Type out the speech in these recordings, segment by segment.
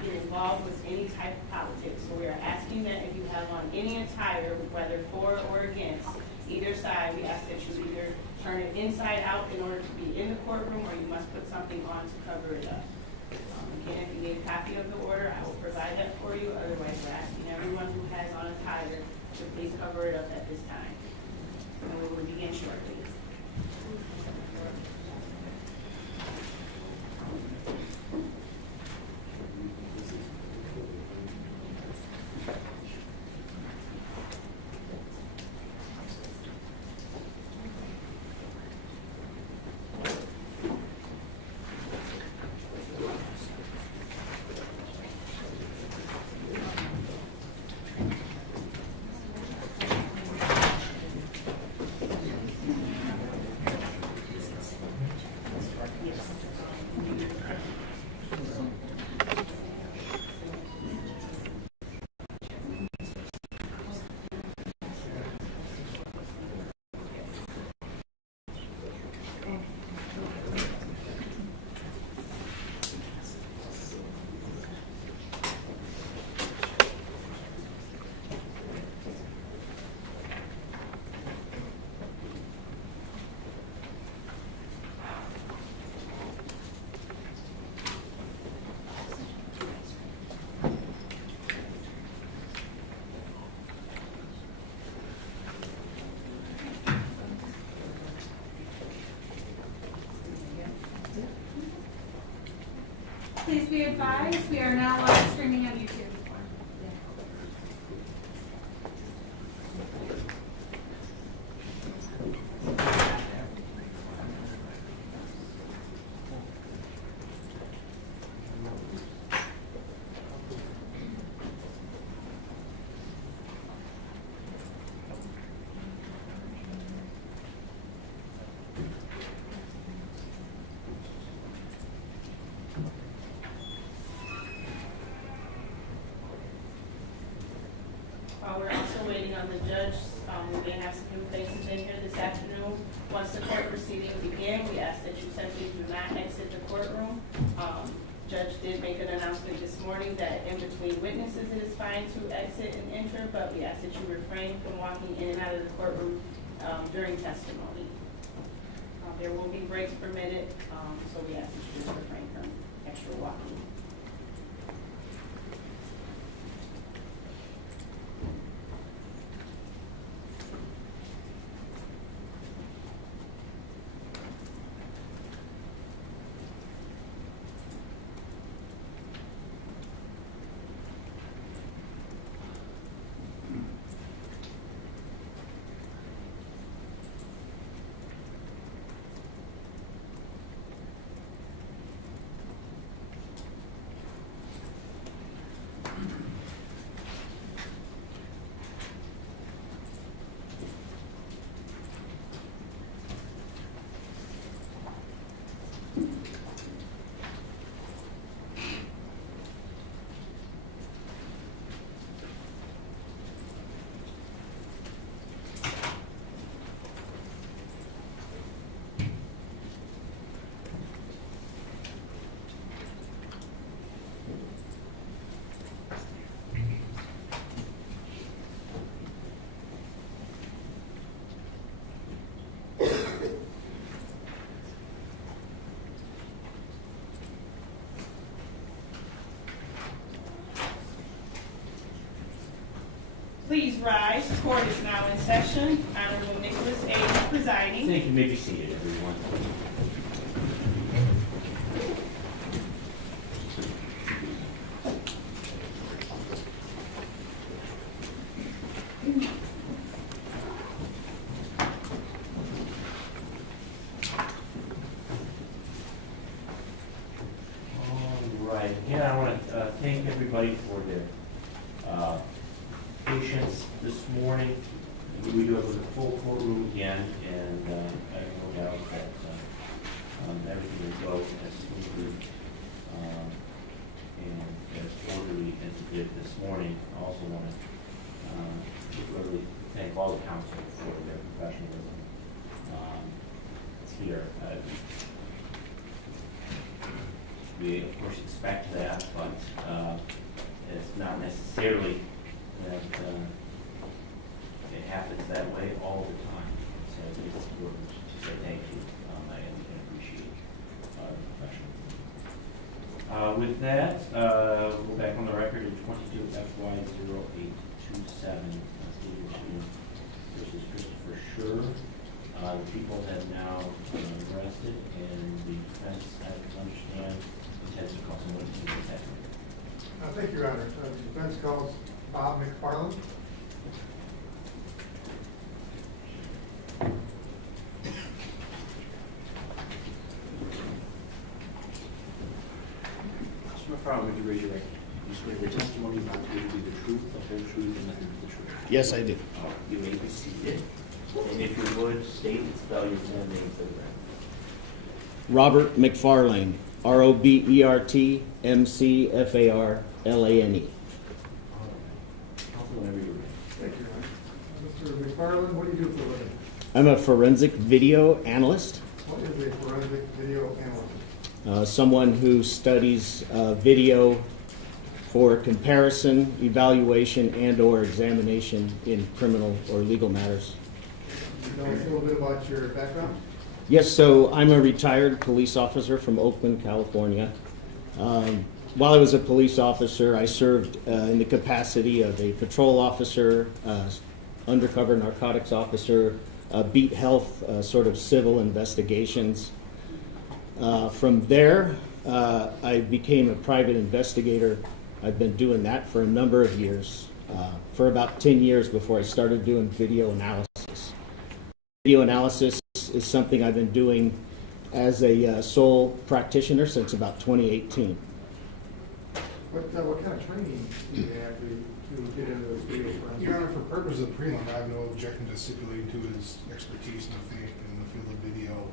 not get involved with any type of politics. So we are asking that if you have on any attire, whether for or against either side, we ask that you either turn it inside out in order to be in the courtroom, or you must put something on to cover it up. Again, if you need a copy of the order, I will provide that for you. Otherwise, we're asking everyone who has on attire to please cover it up at this time. And we will begin shortly. Please be advised, we are now live streaming on YouTube. We're also waiting on the judge. We may have some new faces in here this afternoon. Once the court proceedings begin, we ask that you simply do not exit the courtroom. Judge did make an announcement this morning that in between witnesses it is fine to exit and enter, but we ask that you refrain from walking in and out of the courtroom during testimony. There will be breaks permitted, so we ask that you just refrain from extra walking. Please rise. The court is now in session. Honorable Nicholas A. presiding. Thank you. You may be seated, everyone. All right. Again, I want to thank everybody for their patience this morning. We do have a full courtroom again, and I have no doubt that everything will go as smoothly and as orderly as it did this morning. I also want to really thank all the counsel for their professionalism here. We of course expect that, but it's not necessarily that it happens that way all the time. So I think it's important to say thank you and appreciate the professionalism. With that, we'll go back on the record in 22 FY 0827, Stephen Schurr versus Christopher Schurr. The people have now arrested, and the defense, I understand, intends to call some witnesses this afternoon. Thank you, Your Honor. The defense calls Bob Mcfarlane. Mr. Mcfarlane, would you raise your right hand? You swear the testimony is not to be the truth, the whole truth, and nothing but the truth? Yes, I do. You may be seated. And if you would, state and spell your full name for the record. Robert Mcfarlane, Robertmcfarlane. Counsel, whenever you're ready. Thank you, Your Honor. Mr. Mcfarlane, what do you do for a living? I'm a forensic video analyst, What is a forensic video analyst? someone who studies video for comparison, evaluation, and/or examination in criminal or legal matters. Can you tell us a little bit about your background? Yes, so I'm a retired police officer from Oakland, California. While I was a police officer, I served in the capacity of a patrol officer, undercover narcotics officer, beat health, sort of civil investigations. From there, I became a private investigator. I've been doing that for a number of years, for about 10 years before I started doing video analysis. Video analysis is something I've been doing as a sole practitioner since about 2018. What kind of training do you have to get into this video forensic? Your Honor, for purposes of prelim, I have no objection to stipulating to his expertise in the field of video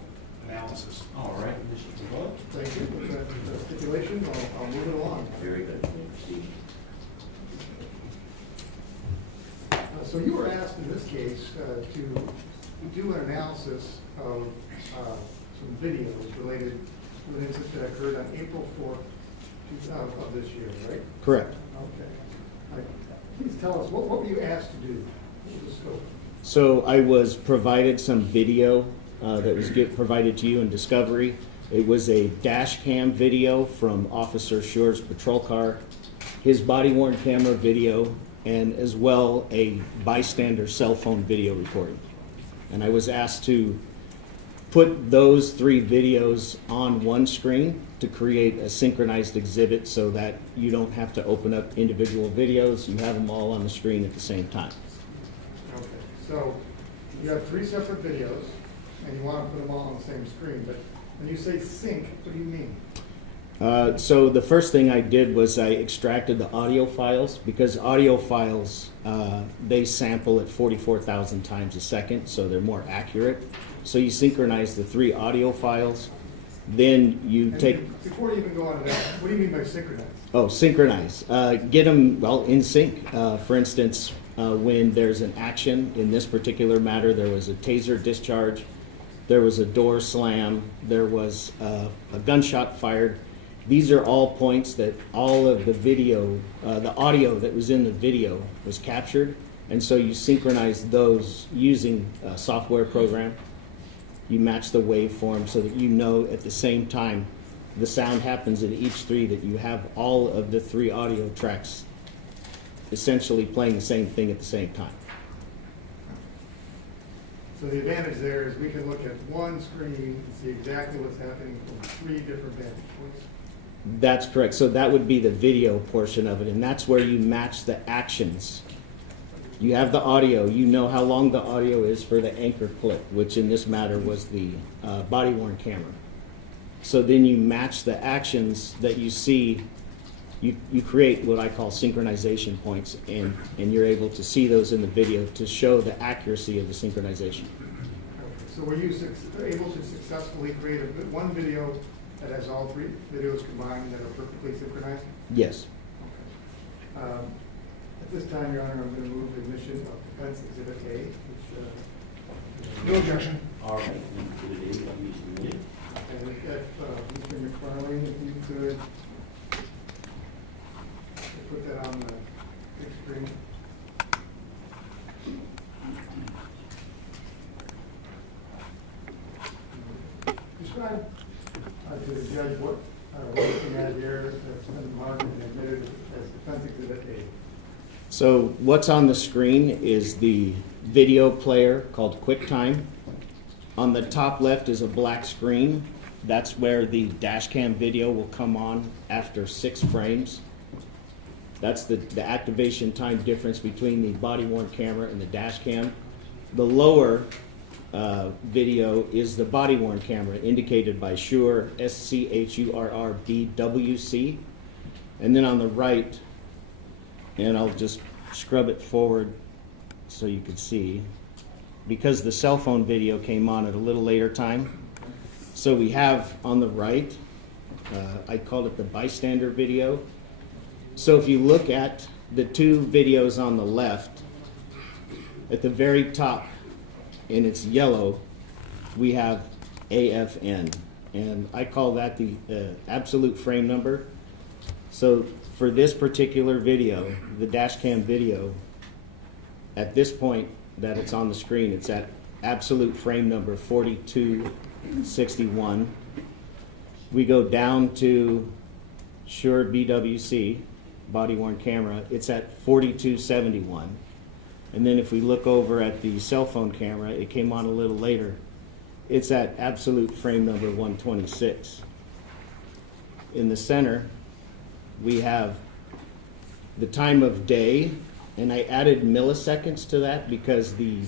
analysis. All right, Mr. McCullough. Thank you. With that stipulation, I'll move it along. Very good. You may proceed. So you were asked in this case to do an analysis of some videos related to an incident that occurred on April 4th of this year, right? Correct. Okay. Please tell us, what were you asked to do? What was the scope? So I was provided some video that was provided to you in discovery. It was a dash cam video from Officer Schurr's patrol car, his body-worn camera video, and as well a bystander cell phone video recording. And I was asked to put those three videos on one screen to create a synchronized exhibit so that you don't have to open up individual videos. You have them all on the screen at the same time. Okay, so you have three separate videos, and you want to put them all on the same screen, but when you say sync, what do you mean? So the first thing I did was I extracted the audio files, because audio files, they sample at 44,000 times a second, so they're more accurate. So you synchronize the three audio files, then you And take... Before you even go on to that, what do you mean by synchronize? Oh, synchronize. Get them, well, in sync. For instance, when there's an action, in this particular matter, there was a taser discharge, there was a door slam, there was a gunshot fired. These are all points that all of the video, the audio that was in the video was captured. And so you synchronize those using a software program. You match the waveform so that you know at the same time the sound happens in each three, that you have all of the three audio tracks essentially playing the same thing at the same time. So the advantage there is we can look at one screen and see exactly what's happening from three different vantage points. That's correct. So that would be the video portion of it, and that's where you match the actions. You have the audio. You know how long the audio is for the anchor clip, which in this matter was the body-worn camera. So then you match the actions that you see. You create what I call synchronization points, and you're able to see those in the video to show the accuracy of the synchronization. Okay. So were you able to successfully create one video that has all three videos combined that are perfectly synchronized? Yes. Okay. At this time, Your Honor, I'm going to move the admission of Defense Exhibit A, which No objection. All right, Exhibit A, will be submitted. And we've got Mr. Mcfarlane, if you could put that on the big screen. Describe to the judge what we're looking at here that's been marked and admitted as defense exhibit A. So what's on the screen is the video player called QuickTime. On the top left is a black screen. That's where the dash cam video will come on after 6 frames. That's the activation time difference between the body-worn camera and the dash cam. The lower video is the body-worn camera, indicated by Schurr, SCHURRBWC. And then on the right, and I'll just scrub it forward so you can see, because the cell phone video came on at a little later time. So we have on the right, I called it the bystander video. So if you look at the 2 videos on the left, at the very top, and it's yellow, we have AFN, and I call that the absolute frame number. So for this particular video, the dash cam video, at this point that it's on the screen, it's at absolute frame number 4261. We go down to Schurr BWC, body-worn camera, it's at 4271. And then if we look over at the cell phone camera, it came on a little later, it's at absolute frame number 126. In the center, we have the time of day, and I added milliseconds to that because the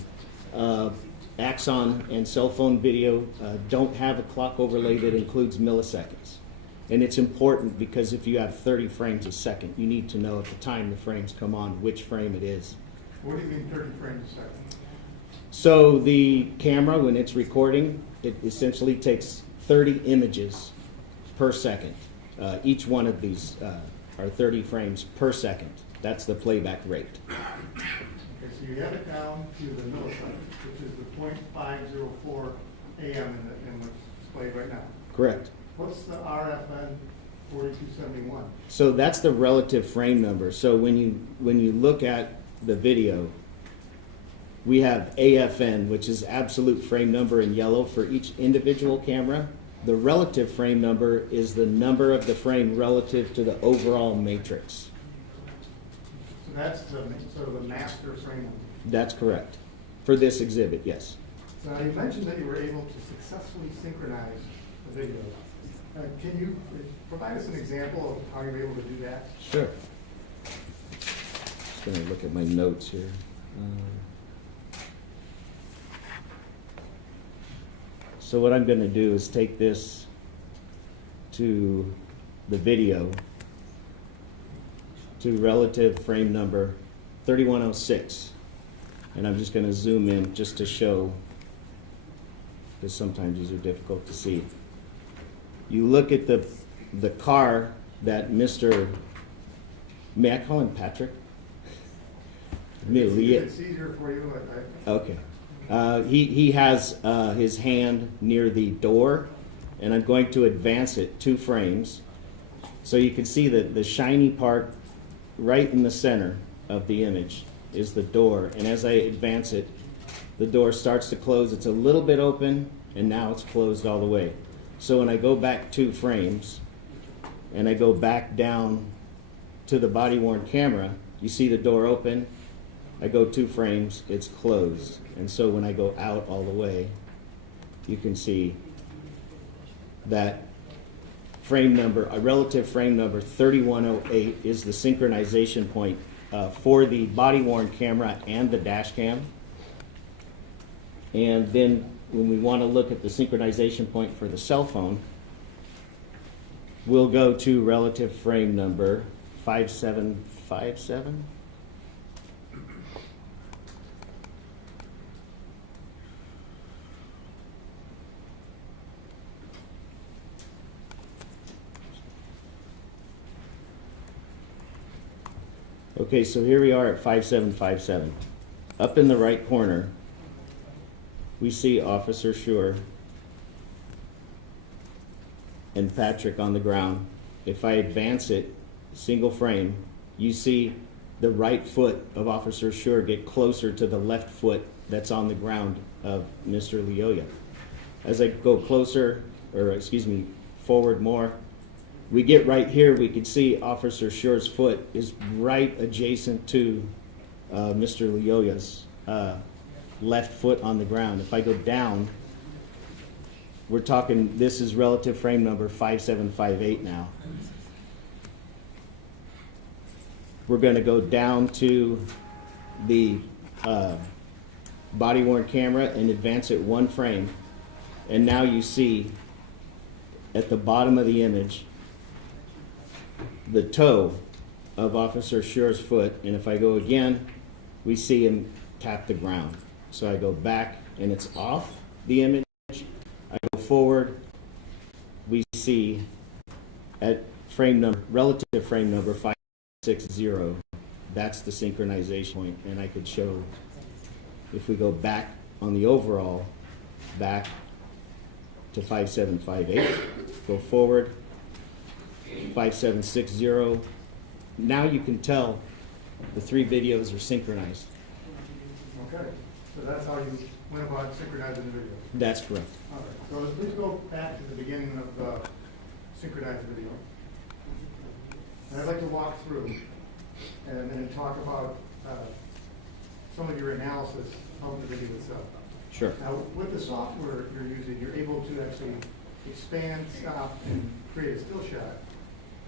Axon and cell phone video don't have a clock overlay that includes milliseconds. And it's important because if you have 30 frames a second, you need to know at the time the frames come on which frame it is. What do you mean 30 frames a second? So the camera, when it's recording, it essentially takes 30 images per second. Each one of these are 30 frames per second. That's the playback rate. Okay, so you have it down to the milliseconds, which is the .504 AM in what's displayed right now. Correct. What's the RFN 4271? So that's the relative frame number. So when you look at the video, we have AFN, which is absolute frame number in yellow for each individual camera. The relative frame number is the number of the frame relative to the overall matrix. So that's the sort of the master frame number. That's correct. For this exhibit, yes. So you mentioned that you were able to successfully synchronize the video. Can you provide us an example of how you're able to do that? Sure. Just going to look at my notes here. So what I'm going to do is take this to the video to relative frame number 3106. And I'm just going to zoom in just to show, because sometimes these are difficult to see. You look at the car that Mr. May I call him Patrick? It's easier for you. Okay. He has his hand near the door, and I'm going to advance it 2 frames. So you can see that the shiny part right in the center of the image is the door. And as I advance it, the door starts to close. It's a little bit open, and now it's closed all the way. So when I go back 2 frames, and I go back down to the body-worn camera, you see the door open. I go 2 frames, it's closed. And so when I go out all the way, you can see that frame number, a relative frame number 3108 is the synchronization point for the body-worn camera and the dash cam. And then when we want to look at the synchronization point for the cell phone, we'll go to relative frame number 5757. Okay, so here we are at 5757. Up in the right corner, we see Officer Schurr and Patrick on the ground. If I advance it, single frame, you see the right foot of Officer Schurr get closer to the left foot that's on the ground of Mr. Lyoya. As I go closer, or excuse me, forward more, we get right here, we can see Officer Schurr's foot is right adjacent to Mr. Lyoya's left foot on the ground. If I go down, we're talking, this is relative frame number 5758 now. We're going to go down to the body-worn camera and advance it one frame. And now you see at the bottom of the image the toe of Officer Schurr's foot. And if I go again, we see him tap the ground. So I go back and it's off the image. I go forward, we see at frame number, relative frame number 560, that's the synchronization point. And I could show, if we go back on the overall, back to 5758, go forward, 5760. Now you can tell the three videos are synchronized. Okay, so that's how you went about synchronizing the video. That's correct. All right, so please go back to the beginning of the synchronized video. And I'd like to walk through and then talk about some of your analysis of the video itself. Sure. Now, with the software you're using, you're able to actually expand, stop, and create a still shot.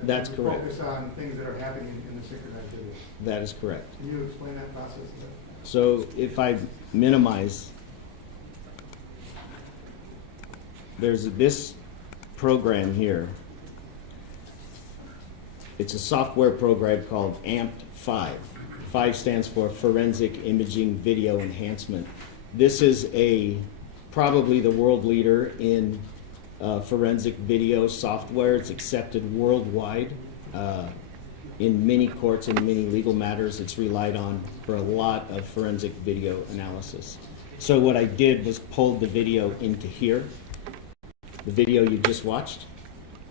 And That's correct. Focus on things that are happening in the synchronized video. That is correct. Can you explain that process a bit? So if I minimize, there's this program here. It's a software program called AMP5. 5 stands for Forensic Imaging Video Enhancement. This is probably the world leader in forensic video software. It's accepted worldwide. In many courts and many legal matters, it's relied on for a lot of forensic video analysis. So what I did was pulled the video into here. The video you just watched,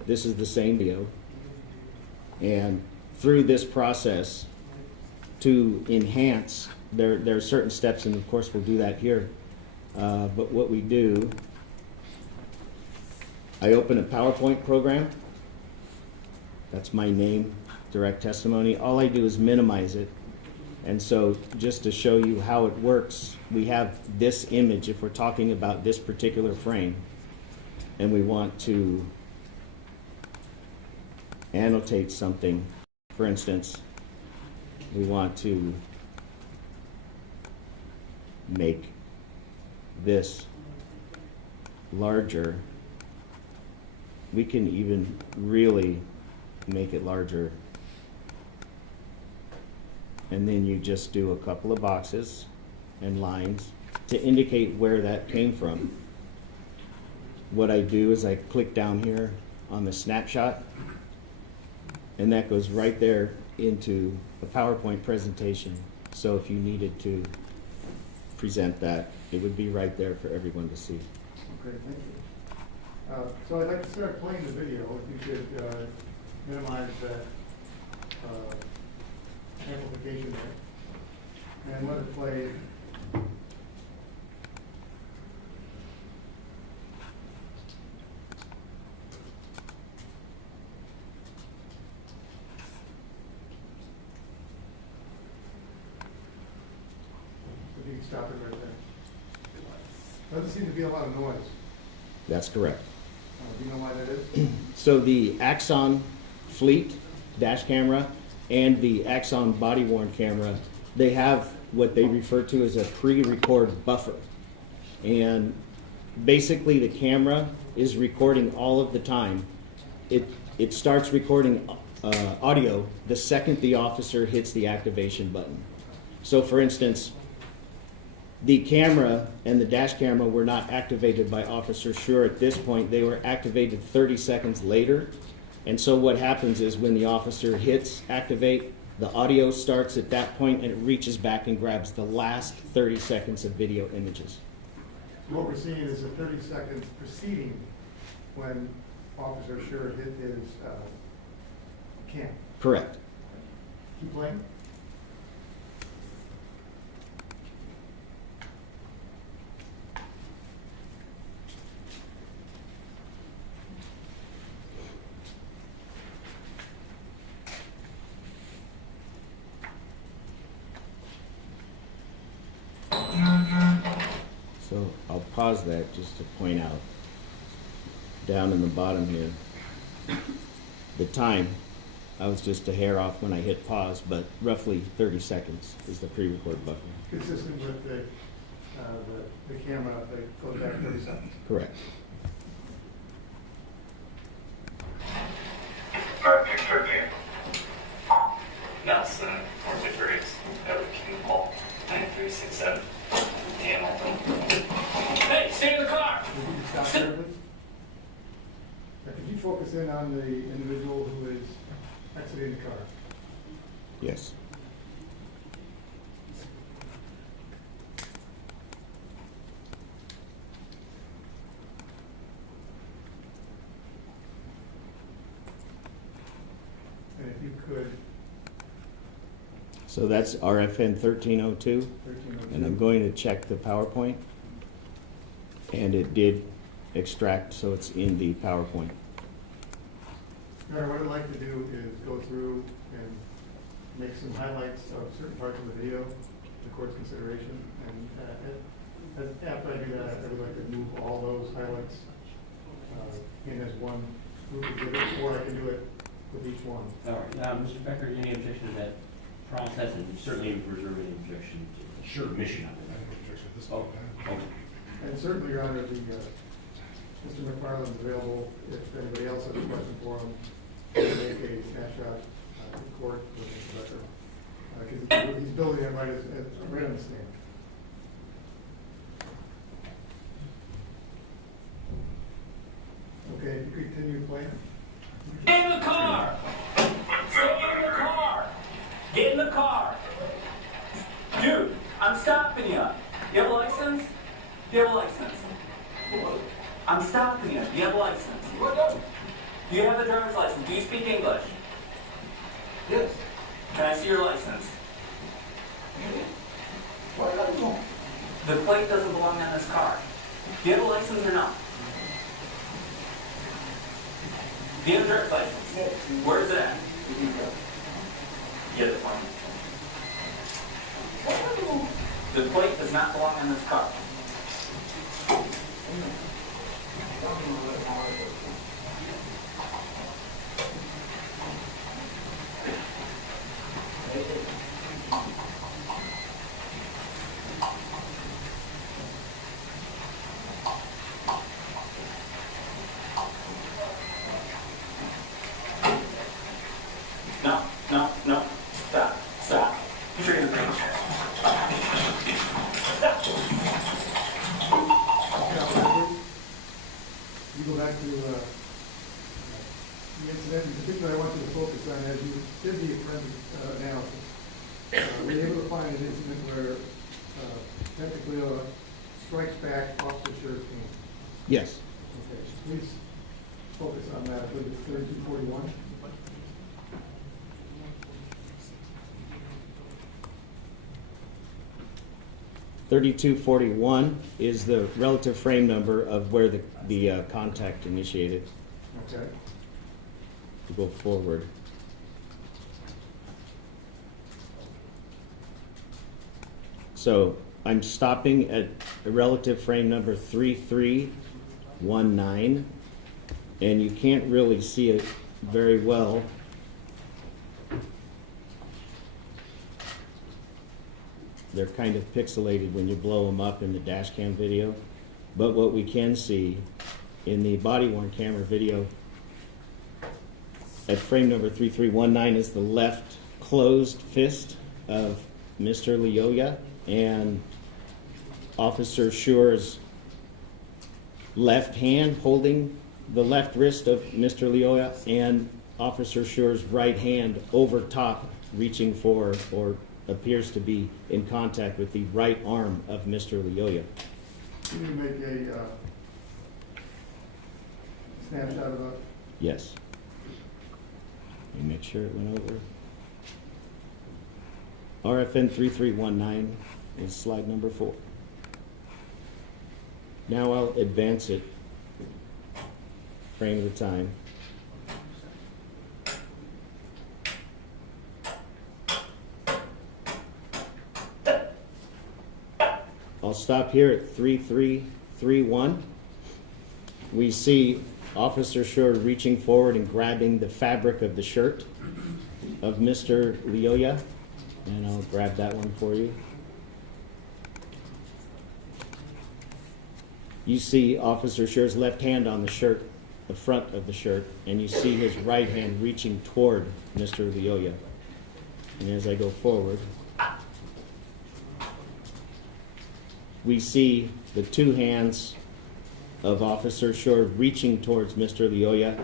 this is the same video. And through this process, to enhance, there are certain steps, and of course we'll do that here. But what we do, I open a PowerPoint program. That's my name, direct testimony. All I do is minimize it. And so just to show you how it works, we have this image, if we're talking about this particular frame, and we want to annotate something. For instance, we want to make this larger. We can even really make it larger. And then you just do a couple of boxes and lines to indicate where that came from. What I do is I click down here on the snapshot, and that goes right there into a PowerPoint presentation. So if you needed to present that, it would be right there for everyone to see. Okay, thank you. So I'd like to start playing the video. If you could minimize that amplification there. And let it play. If you can stop it right there. Doesn't seem to be a lot of noise. That's correct. Do you know why that is? So the Axon Fleet dash camera and the Axon body-worn camera, they have what they refer to as a pre-record buffer. And basically the camera is recording all of the time. It starts recording audio the second the officer hits the activation button. So for instance, the camera and the dash camera were not activated by Officer Schurr at this point. They were activated 30 seconds later. And so what happens is when the officer hits activate, the audio starts at that point and it reaches back and grabs the last 30 seconds of video images. What we're seeing is a 30 seconds preceding when Officer Schurr hit his cam. Correct. Keep playing. So I'll pause that just to point out, down in the bottom here, the time, I was just a hair off when I hit pause, but roughly 30 seconds is the pre-record buffer. Consistent with the camera that goes back 30 seconds. Correct. Nelson, or Victorious, Edward King Paul, 9367. Hey, stay in the car! If you could stop there, please. Now, could you focus in on the individual who is exiting the car? Yes. And if you could, So that's RFN 1302, 1302. and I'm going to check the PowerPoint. And it did extract, so it's in the PowerPoint. Mayor, what I'd like to do is go through and make some highlights of certain parts of the video, for the court's consideration. And after I do that, I would like to move all those highlights in as one group exhibit, or I can do it with each one. All right, Mr. Becker, any objection to that process, and certainly reserve any objection to the submission of I it? have no objection at this Oh, point. okay. And certainly, Your Honor, Mr. Mcfarlane is available if anybody else has a question for him, to make a snapshot in court with Mr. Becker. Because he's building it right on the stand. Okay, if you continue playing. Get in the car! Stay in the car! Get in the car! Dude, I'm stopping you. You have a license? You have a license? I'm stopping you. You have a license? Do you have a driver's license? Do you speak English? Yes. Can I see your license? The plate doesn't belong on this car. Do you have a license or not? Do you have a driver's license? Where is it at? Get it for me. The plate does not belong on this car. No. Stop. You're in the picture. Stop. You go back to the incident in particular I want you to focus on as you did the forensic analysis. Were you able to find an incident where technically strikes back Officer Schurr's hand? Yes. Okay, please focus on that. I believe it's 3241. .3241 is the relative frame number of where the contact initiated. Okay. To go forward. So I'm stopping at a relative frame number 3319, and you can't really see it very well. They're kind of pixelated when you blow them up in the dash cam video. But what we can see in the body-worn camera video at frame number 3319 is the left closed fist of Mr. Lyoya, and Officer Schurr's left hand holding the left wrist of Mr. Lyoya, and Officer Schurr's right hand over top reaching for, or appears to be in contact with, the right arm of Mr. Lyoya. Can you make a snapshot of Yes. Let me make sure it went over. RFN 3319 is slide number 4. Now I'll advance it, frame at a time. I'll stop here at 3331. We see Officer Schurr reaching forward and grabbing the fabric of the shirt of Mr. Lyoya, and I'll grab that one for you. You see Officer Schurr's left hand on the shirt, the front of the shirt, and you see his right hand reaching toward Mr. Lyoya. And as I go forward, we see the two hands of Officer Schurr reaching towards Mr. Lyoya,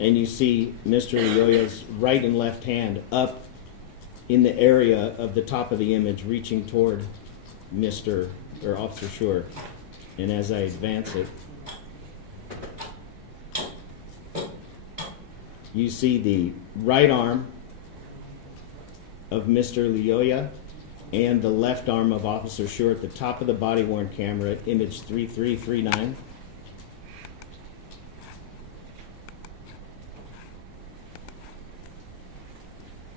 and you see Mr. Lyoya's right and left hand up in the area of the top of the image reaching toward Officer Schurr. And as I advance it, you see the right arm of Mr. Lyoya and the left arm of Officer Schurr at the top of the body-worn camera at image 3339.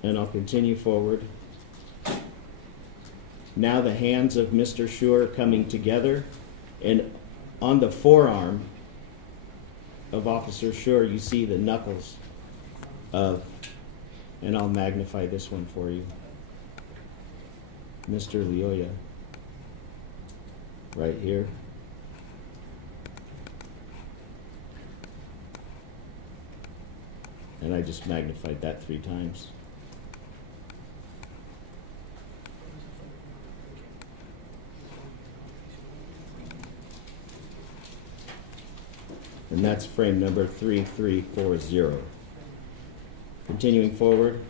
And I'll continue forward. Now the hands of Mr. Schurr coming together, and on the forearm of Officer Schurr you see the knuckles of, and I'll magnify this one for you, Mr. Lyoya, right here. And I just magnified that 3 times. And that's frame number 3340. Continuing forward.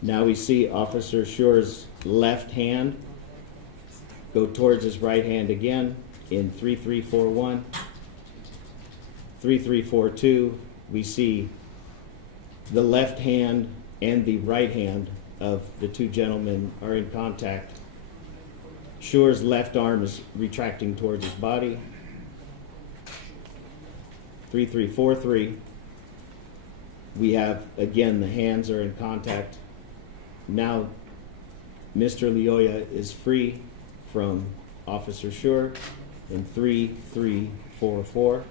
Now we see Officer Schurr's left hand go towards his right hand again in 3341. 3342, we see the left hand and the right hand of the two gentlemen are in contact. Schurr's left arm is retracting towards his body. 3343, we have, again, the hands are in contact. Now Mr. Lyoya is free from Officer Schurr in 3344.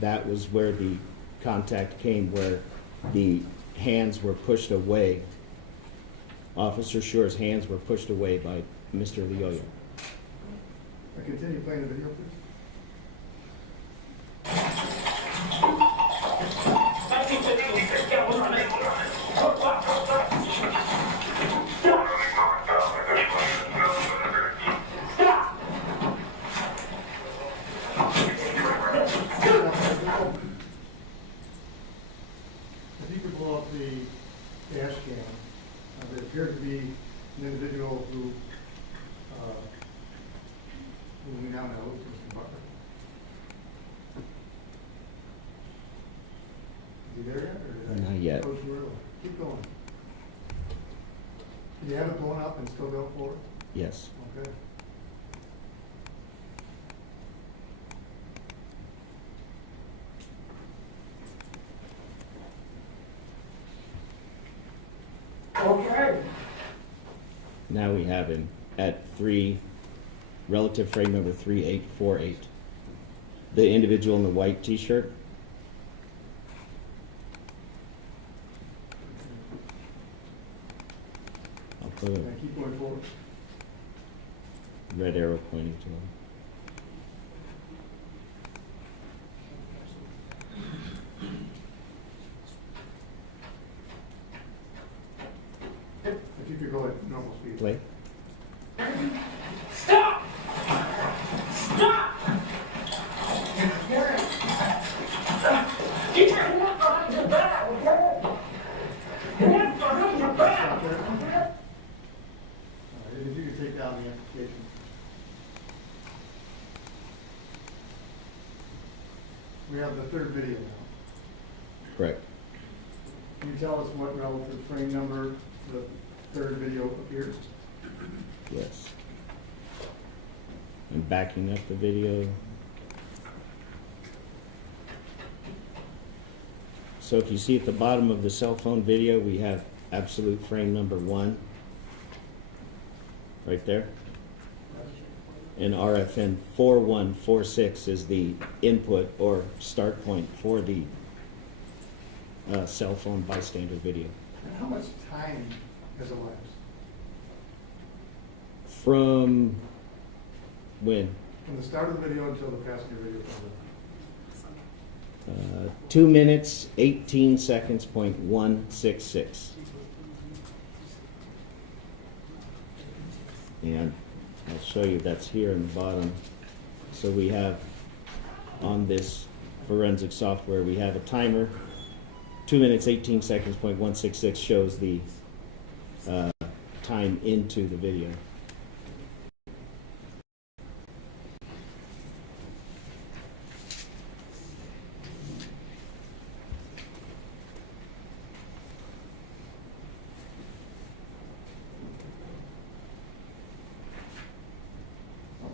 That was where the contact came, where the hands were pushed away. Officer Schurr's hands were pushed away by Mr. Lyoya. Continue playing the video, please. 1956, yeah, we're on it. If you could blow up the dash cam, there appeared to be an individual who we now know is Mr. Butler. Is he there yet? Or did I Not yet. go too early? Keep going. Can you have it blown up and still go forward? Yes. Okay. Okay. Now we have him at relative frame number 3848. The individual in the white t-shirt. I'll put a Can I keep going forward? red arrow pointing to him. If you could go at normal speed. Play. Stop! Stop! Get your hands behind your back, okay? Hands behind your back! Stop there. If you We have the third video now. Correct. Can you tell us what relative frame number the third video appears? Yes. I'm backing up the video. So if you see at the bottom of the cell phone video, we have absolute frame number 1. Right there. And RFN 4146 is the input or start point for the cell phone bystander video. And how much time has elapsed? From when? From the start of the video until the passenger video comes in? 2 minutes, 18 seconds, .166. And I'll show you that's here in the bottom. So we have on this forensic software, we have a timer. 2 minutes, 18 seconds, .166 shows the time into the video.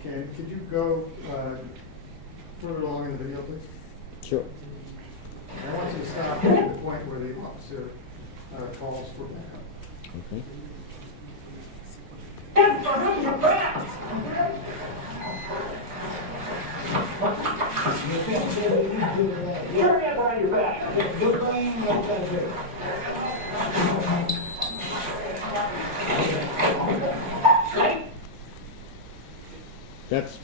Okay, could you go further along in the video, please? Sure. I want you to stop at the point where the officer calls for backup. Okay. Hurry up on your back. That's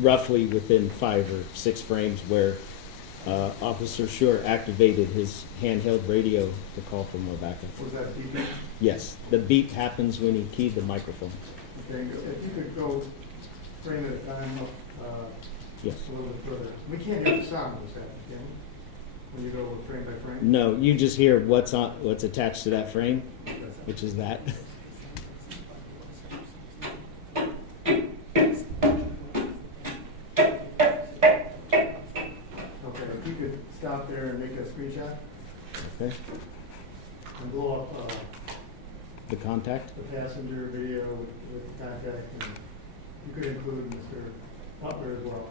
roughly within 5 or 6 frames where Officer Schurr activated his handheld radio to call for more backup. Was that beeping? Yes, the beep happens when he keyed the microphone. Okay, if you could go frame at a time Yes. a little bit further. We can't hear the sound of what's happening, can we? When you go frame by frame? No, you just hear what's attached to that frame, which is that. Okay, if you could stop there and make a screenshot Okay. and blow up The contact. the passenger video with the contact, and you could include Mr. Butler as well.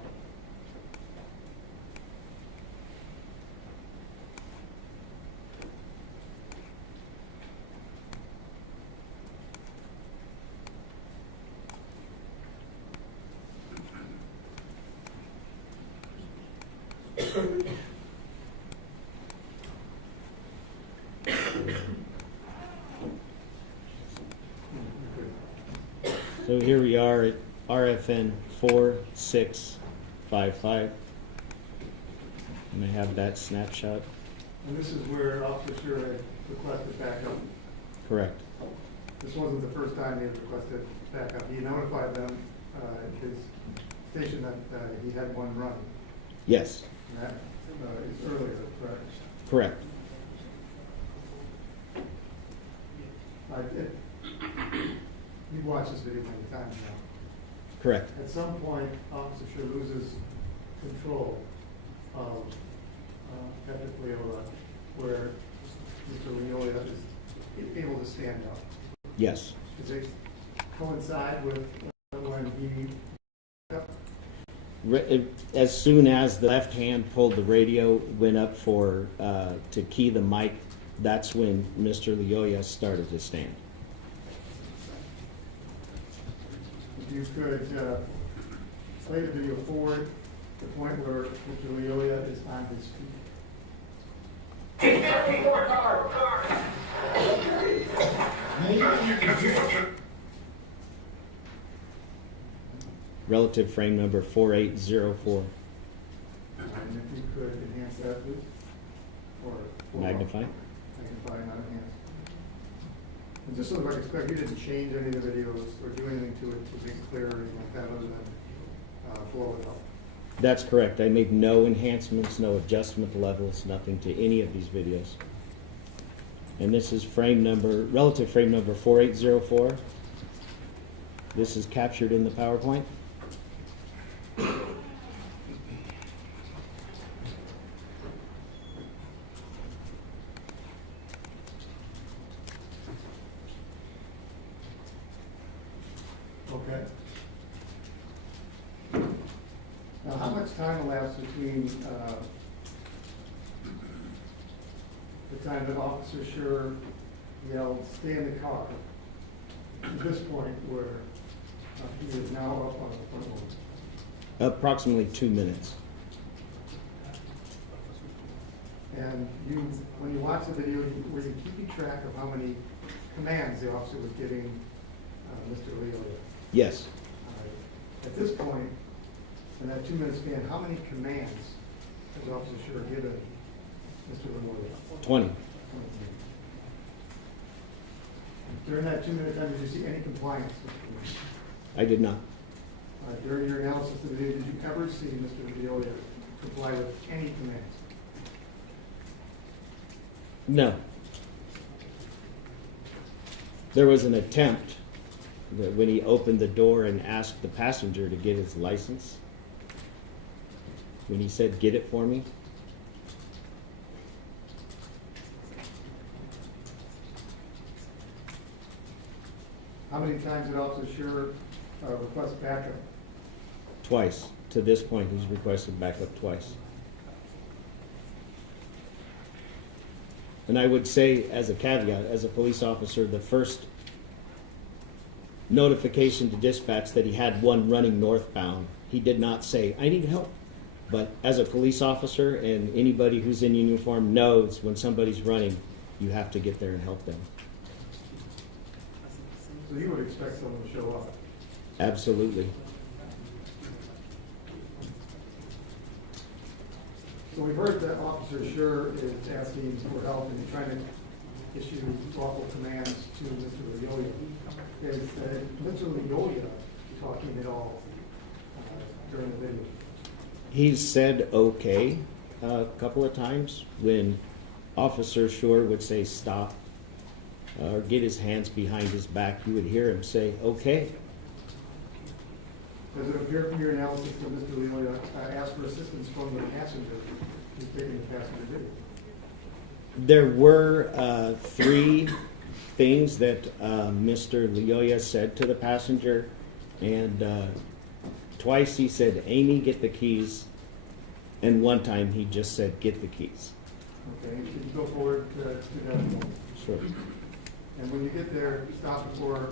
So here we are at RFN 4655. And I have that snapshot. And this is where Officer Schurr had requested backup. Correct. This wasn't the first time he had requested backup. He notified them at his station that he had one running. Yes, And that is earlier, correct? correct. You've watched this video many times now. Correct. At some point, Officer Schurr loses control of Patrick Lyoya, where Mr. Lyoya is able to stand up. Yes. Does it coincide with when he? As soon as the left hand pulled the radio, went up for to key the mic, that's when Mr. Lyoya started to stand. If you could play the video forward, the point where Mr. Lyoya is on his feet. Relative frame number 4804. And if you could enhance that, please? Or Magnify. Magnify, not enhance. And just so the record's clear, you didn't change any of the videos or do anything to it to make it clear or anything like that other than flow it up. That's correct. I made no enhancements, no adjustment levels, nothing to any of these videos. And this is frame number, relative frame number 4804. This is captured in the PowerPoint. time elapsed between the time that Officer Schurr yelled, "Stay in the car," to this point where he is now up on the front lawn. Approximately 2 minutes. And you, when you watch the video, were you keeping track of how many commands the officer was giving Mr. Lyoya? Yes, At this point, in that 2 minute span, how many commands has Officer Schurr given Mr. Lyoya? 20. During that 2 minute time, did you see any compliance with the commands? I did not. During your analysis of the video, did you ever see Mr. Lyoya comply with any commands? No. There was an attempt that when he opened the door and asked the passenger to get his license, when he said, "Get it for me." How many times did Officer Schurr request backup? Twice. To this point, he's requested backup twice. And I would say, as a caveat, as a police officer, the first notification to dispatch that he had one running northbound, he did not say, "I need help." But as a police officer, and anybody who's in uniform knows when somebody's running, you have to get there and help them. So you would expect someone to show up? Absolutely. So we've heard that Officer Schurr is asking for help and trying to issue lawful commands to Mr. Lyoya. Is Mr. Lyoya talking at all during the video? He's said okay a couple of times when Officer Schurr would say stop or get his hands behind his back. You would hear him say okay. Does it appear from your analysis that Mr. Lyoya asked for assistance from the passenger who's taking the passenger video? There were 3 things that Mr. Lyoya said to the passenger, and twice he said, "Amy, get the keys," and one time he just said, "Get the keys." Okay, could you go forward to that moment? Sure. And when you get there, stop before,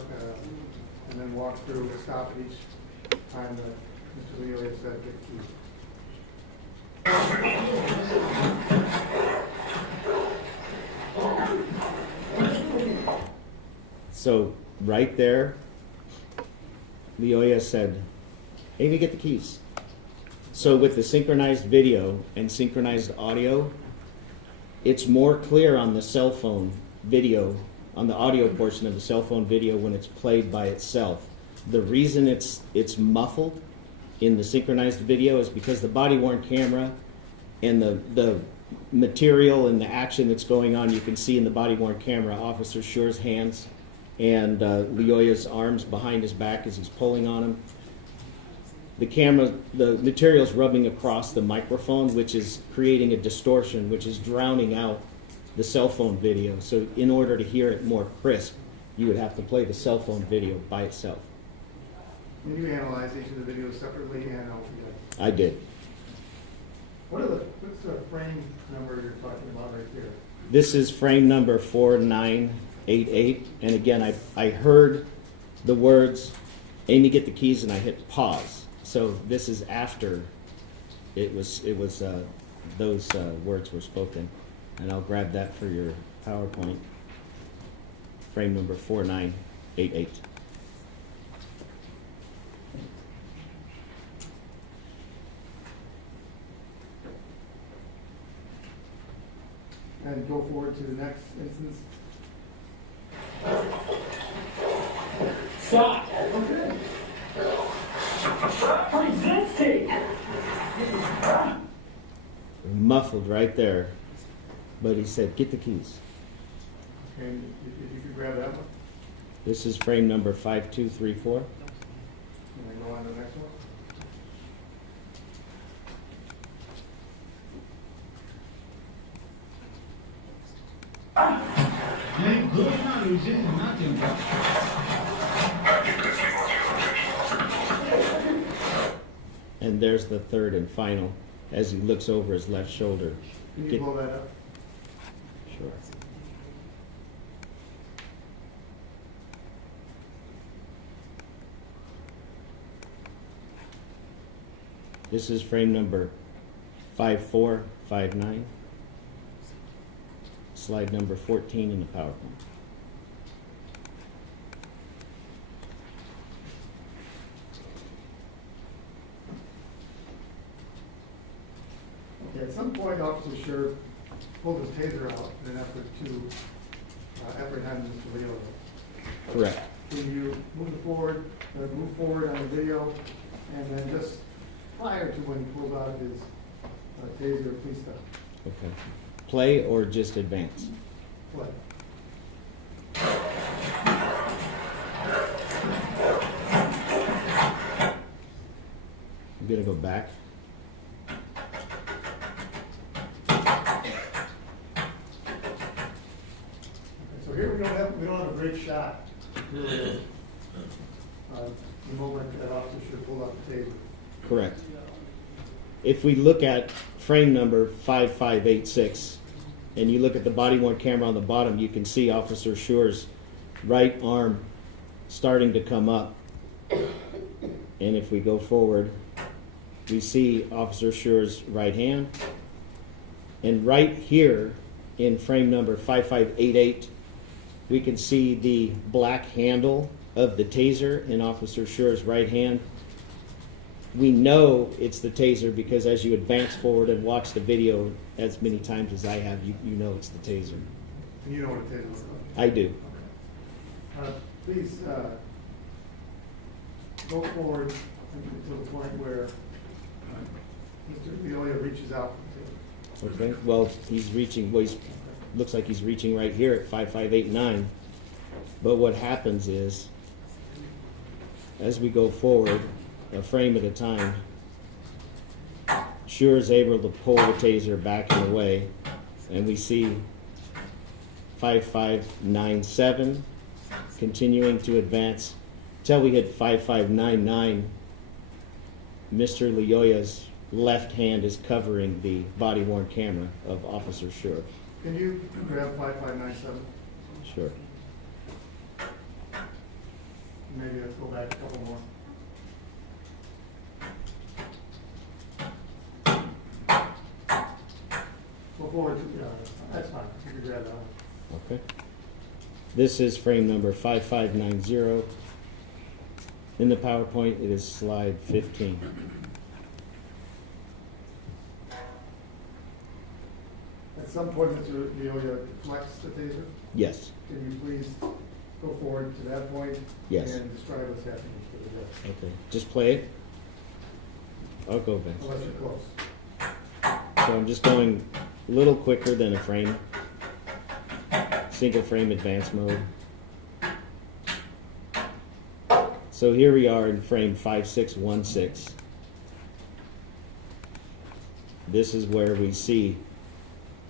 and then walk through, stop at each time that Mr. Lyoya said, "Get the keys." So right there, Lyoya said, "Amy, get the keys." So with the synchronized video and synchronized audio, it's more clear on the cell phone video, on the audio portion of the cell phone video when it's played by itself. The reason it's muffled in the synchronized video is because the body-worn camera and the material and the action that's going on, you can see in the body-worn camera Officer Schurr's hands and Lyoya's arms behind his back as he's pulling on him. The material's rubbing across the microphone, which is creating a distortion, which is drowning out the cell phone video. So in order to hear it more crisp, you would have to play the cell phone video by itself. And you analyze each of the videos separately and altogether. I did. What's the frame number you're talking about right there? This is frame number 4988, and again, I heard the words, "Amy, get the keys," and I hit pause. So this is after those words were spoken, and I'll grab that for your PowerPoint. Frame number 4988. And go forward to the next instance. Stop. Okay. Stop resisting. Muffled right there, but he said, "Get the keys." And if you could grab that one, This is frame number 5234. and then go on to the next one. and there's the third and final as he looks over his left shoulder. Can you Get- blow that up? Sure. This is frame number 5459. Slide number 14 in the PowerPoint. Okay, at some point, Officer Schurr pulled his taser out in an effort to apprehend Mr. Lyoya. Correct. Can you move forward on the video, and then just prior to when he pulled out his taser, please stop. Okay. Play or just advance? Play. I'm gonna go back. So here we don't have a great shot. The moment that Officer Schurr pulled out the taser. Correct. If we look at frame number 5586, and you look at the body-worn camera on the bottom, you can see Officer Schurr's right arm starting to come up. And if we go forward, we see Officer Schurr's right hand. And right here in frame number 5588, we can see the black handle of the taser in Officer Schurr's right hand. We know it's the taser because as you advance forward and watch the video as many times as I have, you know it's the taser. And you know what a taser looks like? I do. Please go forward until the point where Mr. Lyoya reaches out for the taser. Okay. Well, he's reaching. Well, looks like he's reaching right here at 5589. But what happens is, as we go forward, a frame at a time, Schurr is able to pull the taser back and away, and we see 5597 continuing to advance till we hit 5599. Mr. Lyoya's left hand is covering the body-worn camera of Officer Schurr. Can you grab 5597? Sure. Maybe let's go back a couple more. Go forward, that's fine, you can grab that one. Okay. This is frame number 5590. In the PowerPoint, it is slide 15. At some point, Mr. Lyoya deflects the taser. Yes. Can you please go forward to that point? Yes. And describe what's happening to the desk, Okay. Just play it. I'll go, Vince. unless you're close. So I'm just going a little quicker than a frame. Single frame advance mode. So here we are in frame 5616. This is where we see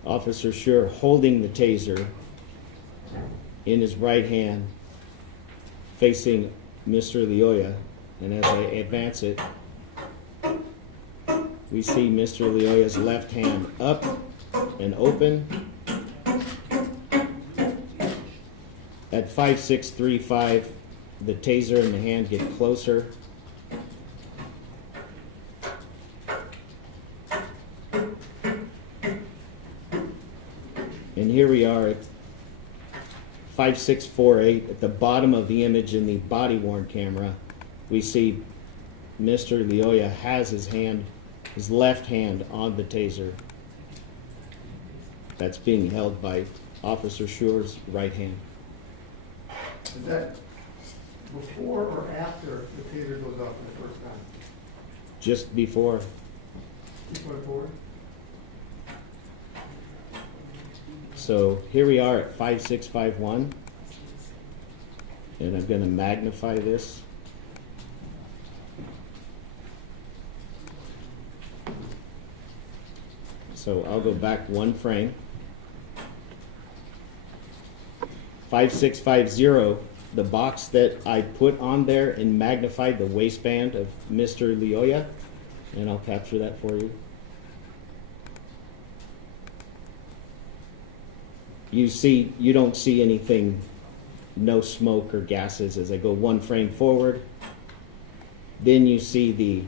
Officer Schurr holding the taser in his right hand facing Mr. Lyoya. And as I advance it, we see Mr. Lyoya's left hand up and open. At 5635, the taser and the hand get closer. And here we are at 5648. At the bottom of the image in the body-worn camera, we see Mr. Lyoya has his left hand on the taser that's being held by Officer Schurr's right hand. Is that before or after the taser goes off for the first time? Just before. Keep going forward. So here we are at 5651. And I'm going to magnify this. So I'll go back one frame. 5650, the box that I put on there and magnified the waistband of Mr. Lyoya, and I'll capture that for you. You don't see anything, no smoke or gases as I go one frame forward. Then you see the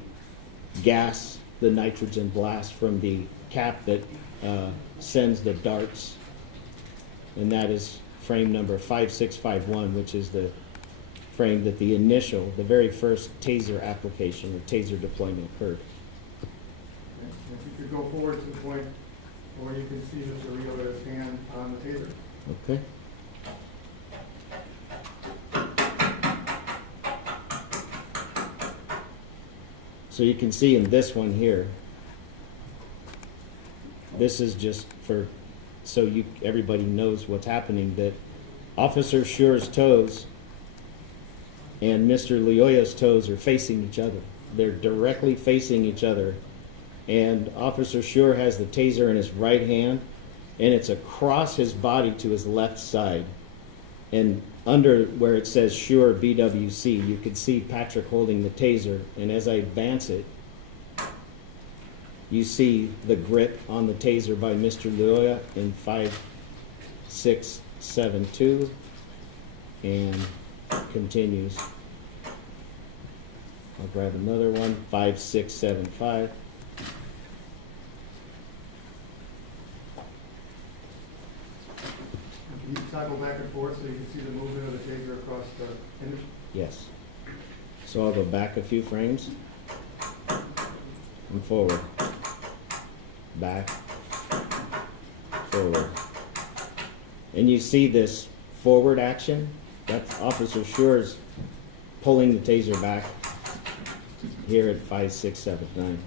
gas, the nitrogen blast from the cap that sends the darts, and that is frame number 5651, which is the frame that the very first taser application or taser deployment occurred. Okay. If you could go forward to the point where you can see Mr. Lyoya's hand on the taser. Okay. So you can see in this one here, this is just so everybody knows what's happening, that Officer Schurr's toes and Mr. Lyoya's toes are facing each other. They're directly facing each other. And Officer Schurr has the taser in his right hand, and it's across his body to his left side. And under where it says Schurr BWC, you can see Patrick holding the taser, and as I advance it, you see the grip on the taser by Mr. Lyoya in 5672, and continues. I'll grab another one, 5675. Can you toggle back and forth so you can see the movement of the taser across the image? Yes. So I'll go back a few frames and forward. Back, forward. And you see this forward action? That's Officer Schurr's pulling the taser back here at 5679.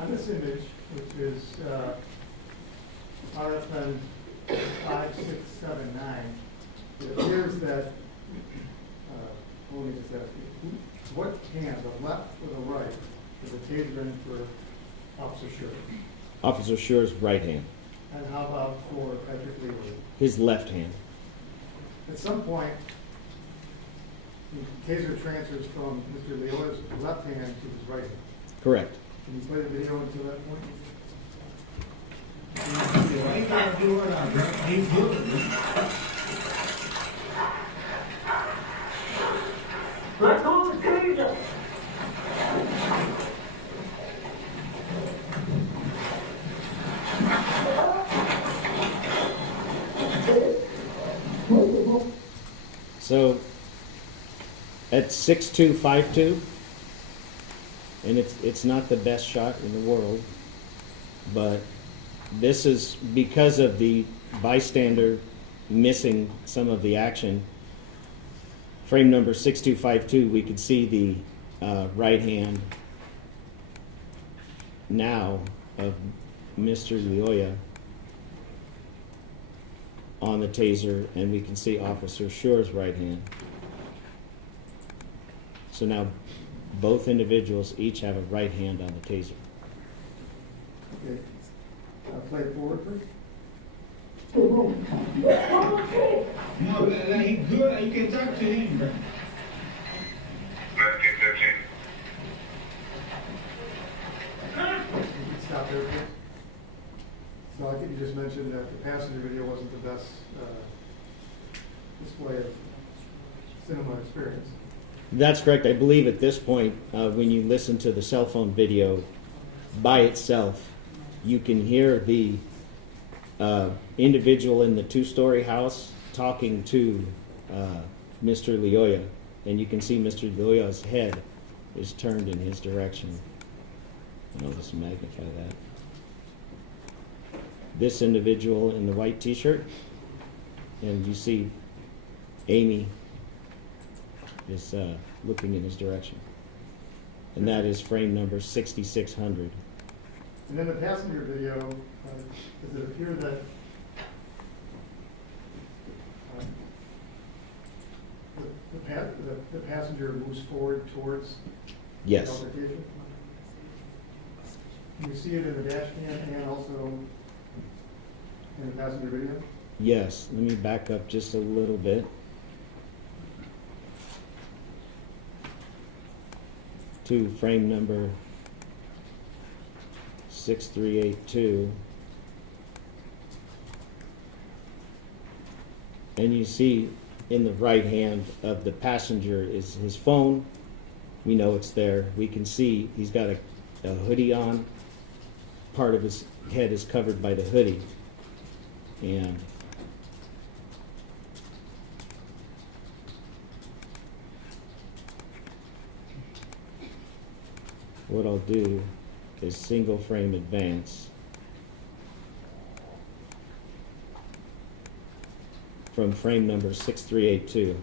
On this image, which is RFN 5679, it appears that, let me just ask you, what hand, the left or the right, is the taser in for Officer Schurr? Officer Schurr's right hand. And how about for Patrick Lyoya? His left hand. At some point, the taser transfers from Mr. Lyoya's left hand to his right hand. Correct. Can you play the video until that point? Let go of the taser! So at 6252, and it's not the best shot in the world, but this is because of the bystander missing some of the action. Frame number 6252, we could see the right hand now of Mr. Lyoya on the taser, and we can see Officer Schurr's right hand. So now both individuals each have a right hand on the taser. Okay. Play it forward, please. No, he's good. You can talk to him. You can stop there, please. So I think you just mentioned that the passenger video wasn't the best display of cinema experience. That's correct. I believe at this point, when you listen to the cell phone video by itself, you can hear the individual in the two-story house talking to Mr. Lyoya, and you can see Mr. Lyoya's head is turned in his direction. I'll just magnify that. This individual in the white t-shirt, and you see Amy is looking in his direction. And that is frame number 6600. And in the passenger video, does it appear that the passenger moves forward towards Yes. the altercation? Can you see it in the dash cam and also in the passenger video? Yes. Let me back up just a little bit. to frame number 6382. And you see in the right hand of the passenger is his phone. We know it's there. We can see he's got a hoodie on. Part of his head is covered by the hoodie. And what I'll do is single frame advance from frame number 6382.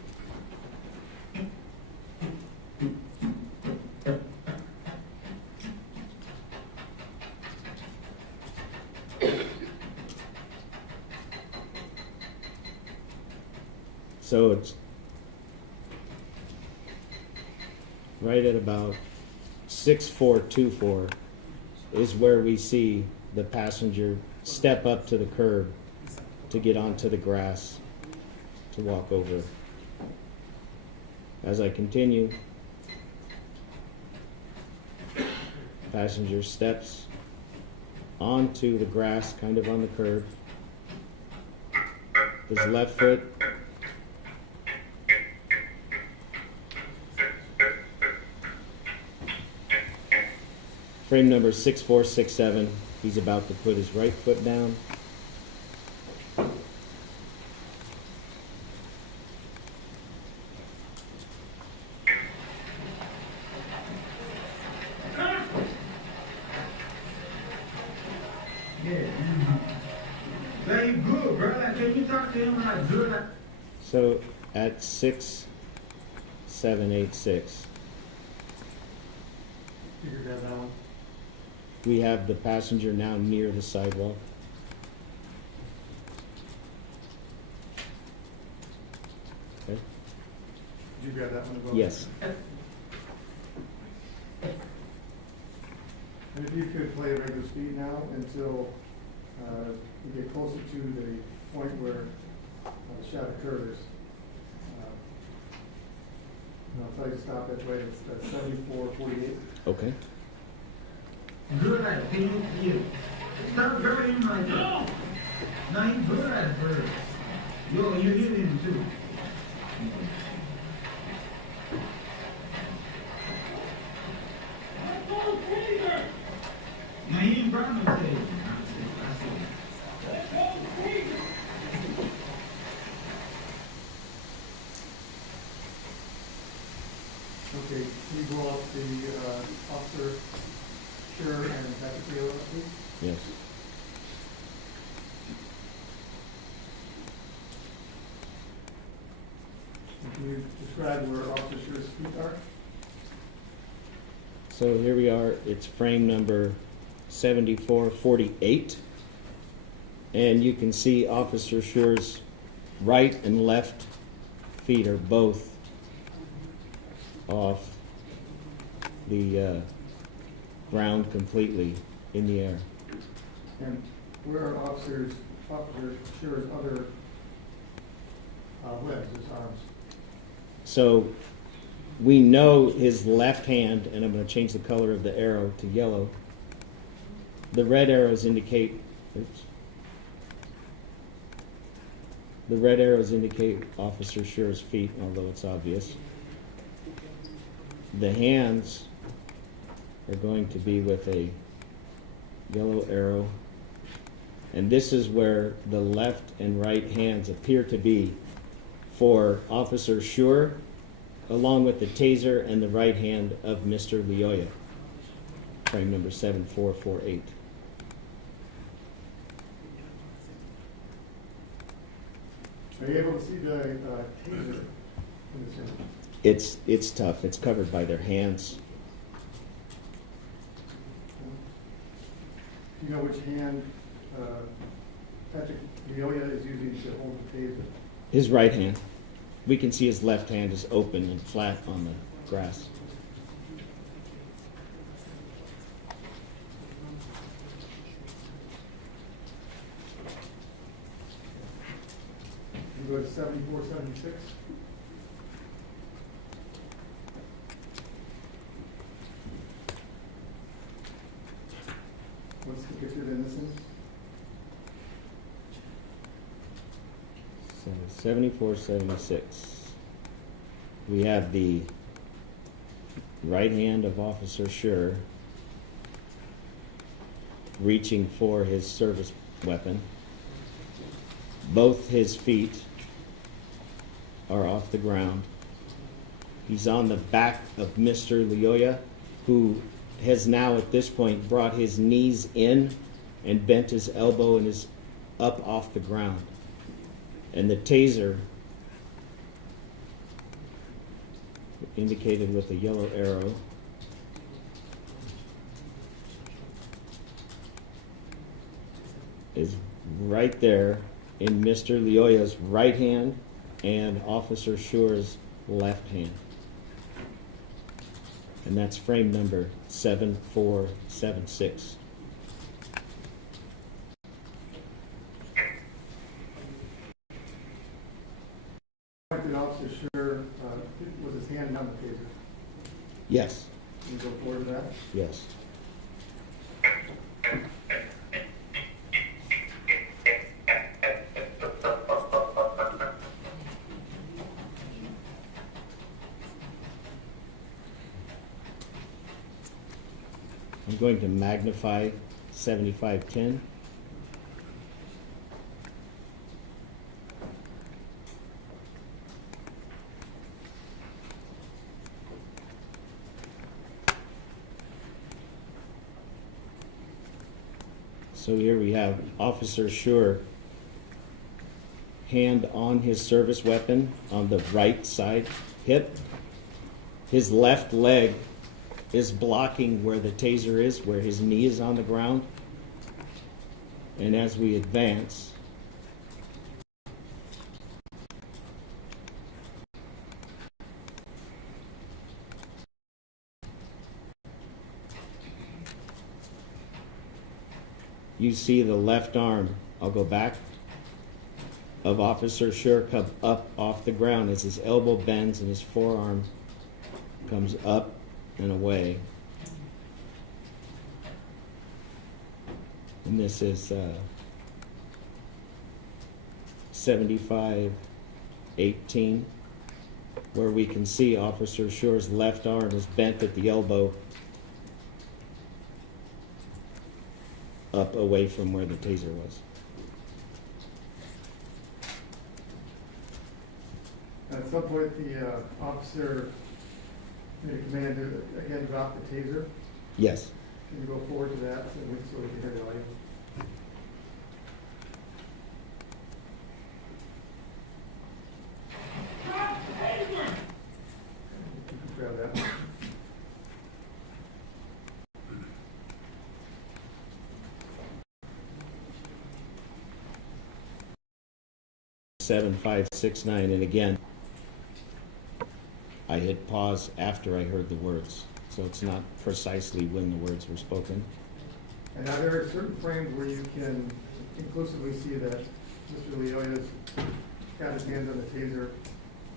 So it's right at about 6424 is where we see the passenger step up to the curb to get onto the grass to walk over. As I continue, passenger steps onto the grass, kind of on the curb. His left foot frame number 6467, he's about to put his right foot down. Very good, brother. Can you talk to him like good? So at 6786, Figured that out. we have the passenger now near the sidewalk. Okay. Did you grab that one as well? Yes. And if you could play at regular speed now until we get closer to the point where the shot occurs. And I'll tell you to stop that way. It's 7448. Okay. Good at can you start very in like that. Now he's good at birds. Yo, you hit him too. Now he ain't brought no tape. Okay, can you go off the officer Schurr and Jacquelyn, please? Yes. And can you describe where Officer Schurr's feet are? So here we are. It's frame number 7448. And you can see Officer Schurr's right and left feet are both off the ground completely in the air. And where are Officer Schurr's other legs, his arms? So we know his left hand, and I'm going to change the color of the arrow to yellow. The red arrows indicate, oops. The red arrows indicate Officer Schurr's feet, although it's obvious. The hands are going to be with a yellow arrow. And this is where the left and right hands appear to be for Officer Schurr, along with the taser and the right hand of Mr. Lyoya, frame number 7448. Are you able to see the taser in this image? It's tough. It's covered by their hands. Do you know which hand Patrick Lyoya is using to hold the taser? His right hand. We can see his left hand is open and flat on the grass. You go to 7476. 74, 76. We have the right hand of Officer Schurr reaching for his service weapon. Both his feet are off the ground. He's on the back of Mr. Lyoya, who has now at this point brought his knees in and bent his elbow and is up off the ground. And the taser, indicated with a yellow arrow, is right there in Mr. Lyoya's right hand and Officer Schurr's left hand. And that's frame number 7476. Pointed Officer Schurr, was his hand on the taser? Yes, Can you go forward to that? yes. I'm going to magnify 7510. So here we have Officer Schurr, hand on his service weapon on the right side hip. His left leg is blocking where the taser is, where his knee is on the ground. And as we advance, you see the left arm, I'll go back, of Officer Schurr come up off the ground as his elbow bends and his forearm comes up and away. And this is 7518, where we can see Officer Schurr's left arm is bent at the elbow up away from where the taser was. At some point, the officer made a command to again drop the taser. Yes. Can you go forward to that so we can hear the audio? You can grab that. 7569, and again, I hit pause after I heard the words, so it's not precisely when the words were spoken. And now there are certain frames where you can conclusively see that Mr. Lyoya's got his hands on the taser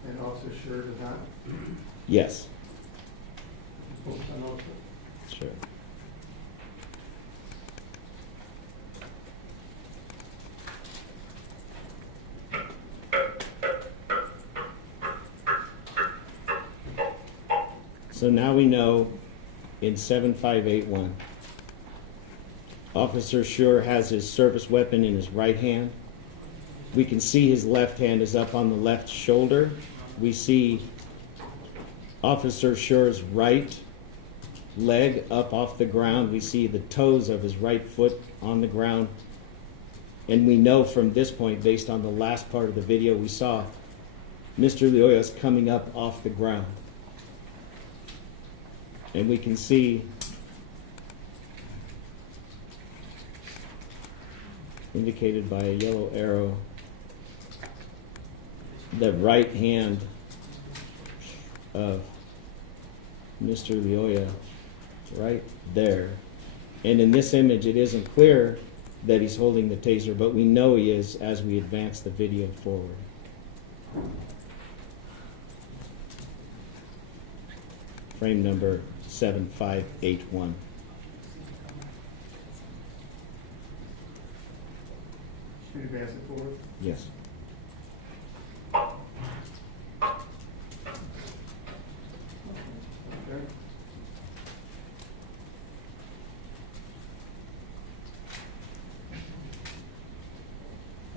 and Officer Schurr does not. Yes, Focus on those. sure. So now we know in 7581, Officer Schurr has his service weapon in his right hand. We can see his left hand is up on the left shoulder. We see Officer Schurr's right leg up off the ground. We see the toes of his right foot on the ground. And we know from this point, based on the last part of the video we saw, Mr. Lyoya's coming up off the ground. And we can see, indicated by a yellow arrow, the right hand of Mr. Lyoya right there. And in this image, it isn't clear that he's holding the taser, but we know he is as we advance the video forward. Frame number 7581. Should we advance it forward? Yes.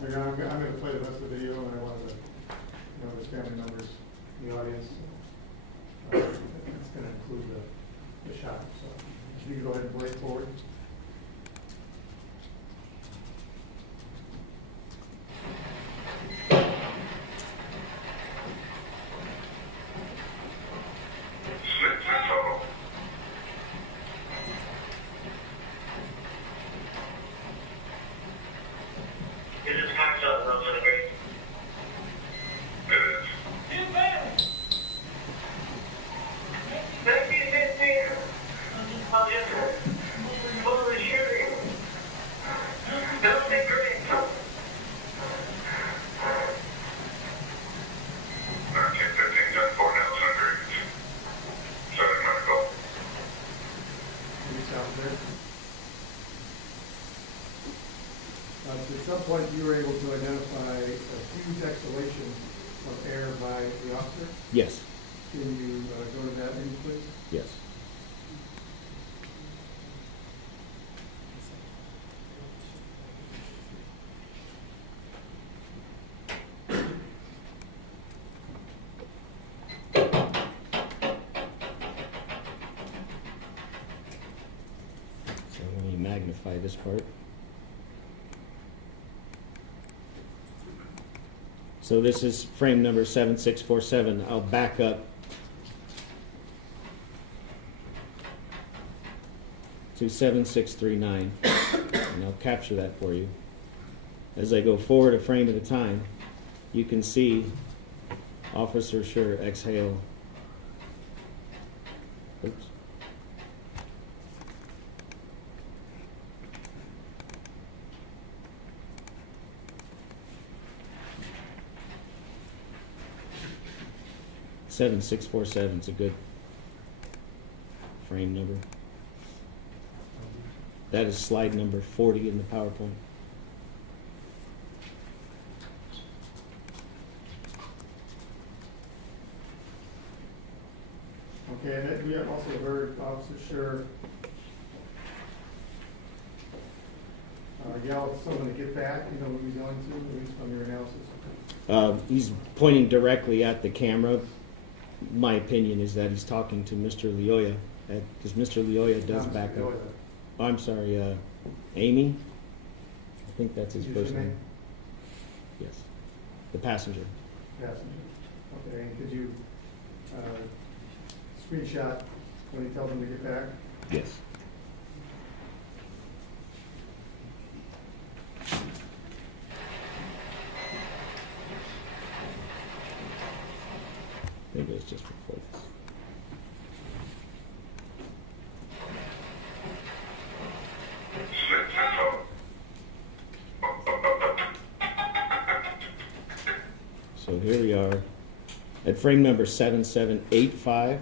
Your Honor, I'm gonna play the rest of the video, and I wanted to, there's family members in the audience. It's gonna include the shot, so if you can go ahead and play it forward. At some point, you were able to identify a huge exhalation of air by the officer. Yes, Can you go to that image, please? yes. So let me magnify this part. So this is frame number 7647. I'll back up to 7639, and I'll capture that for you. As I go forward a frame at a time, you can see Officer Schurr exhale. Oops. Seven six four seven is a good frame number. That is slide number 40 in the PowerPoint. Okay, and then we have also heard Officer Schurr yell at someone to get back. You know what he's yelling to, at least from your analysis? He's pointing directly at the camera. My opinion is that he's talking to Mr. Lyoya, because Mr. Lyoya does back up. Oh, I'm sorry, Amy? I think that's his first name. Yes. The passenger. Passenger. Okay, and could you screenshot when he tells him to get back? Yes. Maybe it's just before this. So here we are at frame number 7785.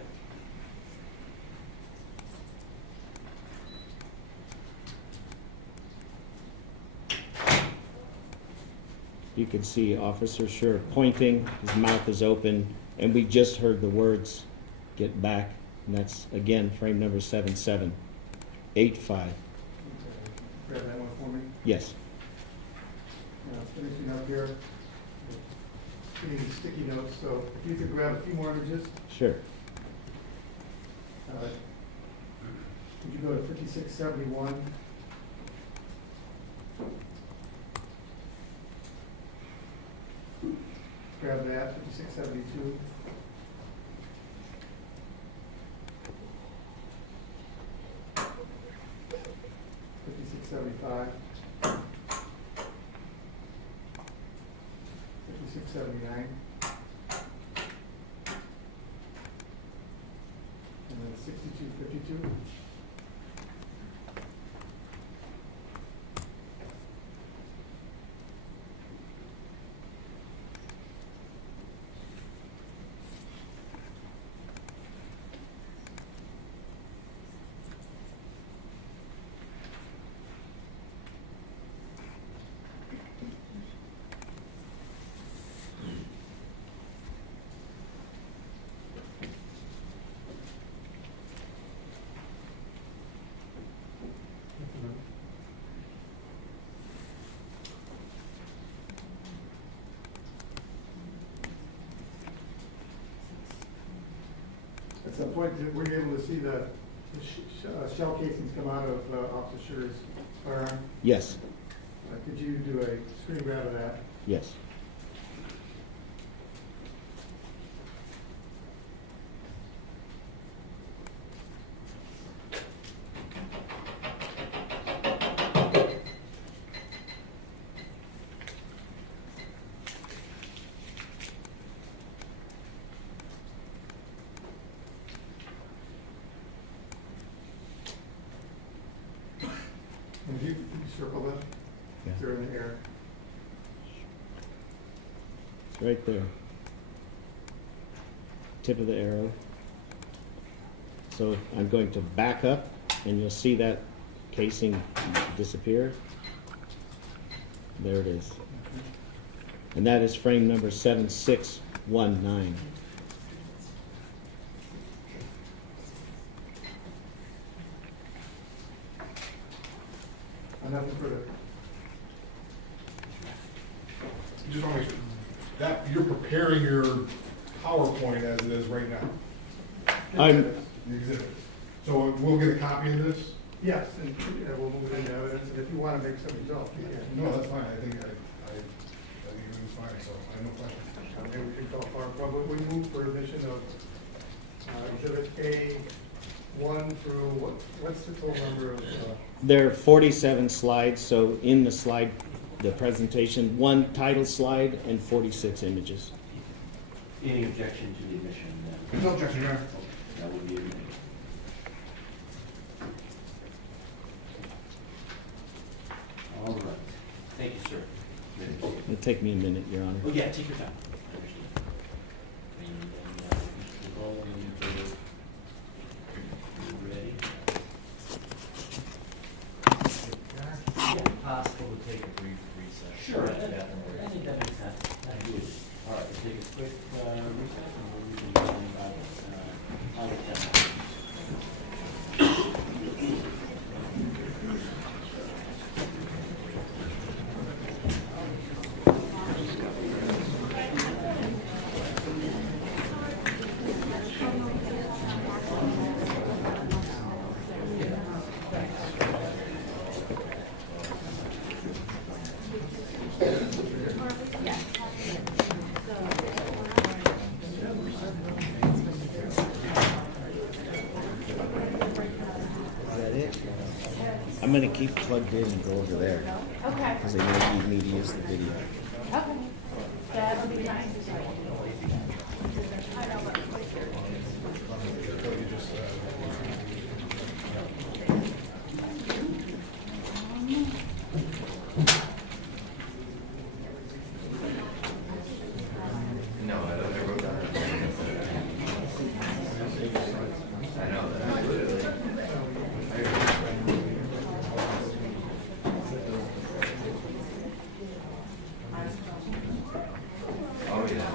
You can see Officer Schurr pointing, his mouth is open, and we just heard the words, "get back," and that's, again, frame number 7785. Okay, grab that one for me. Yes. Finishing up here. Getting sticky notes, so if you could grab a few more images. Sure. Could you go to 5671? Grab that, 5672. 5675. 5679. And then 6252. point, were you able to see the shell casings come out of Officer Schurr's firearm? Yes, Could you do a screen grab of that? yes. And you circle them? Yeah. They're in the air. It's right there. Tip of the arrow. So I'm going to back up and you'll see that casing disappear. There it is. And that is frame number 7619. Nothing further. Just want to make sure that you're preparing your PowerPoint as it is right now. I'm, The exhibit. So we'll get a copy of this? Yes, and we'll move it into evidence, and if you want to make some results, you can. No, that's fine. I think everything's fine, so I have no questions. Maybe we can call for, well, we move for admission of exhibit A1 through, what's the total number of, there are 47 slides, so in the slide, the presentation, one title slide and 46 images. Any objection to the admission then? No objection, Your Honor. That would be admitted. All right. Thank you, sir. It'll take me a minute, Your Honor. Oh, yeah, take your time. I understand. And then, Mr. Ball, you ready? Possible to take a brief recess? Sure. I think that makes sense. All right, we'll take a quick recess and we'll reconvene in about 5 to 10 minutes. I'm going to keep plugged in and go over there Okay. because they may need me to use the video. Okay. That'll be nice. No, I don't ever got it. I know that. Oh, yeah.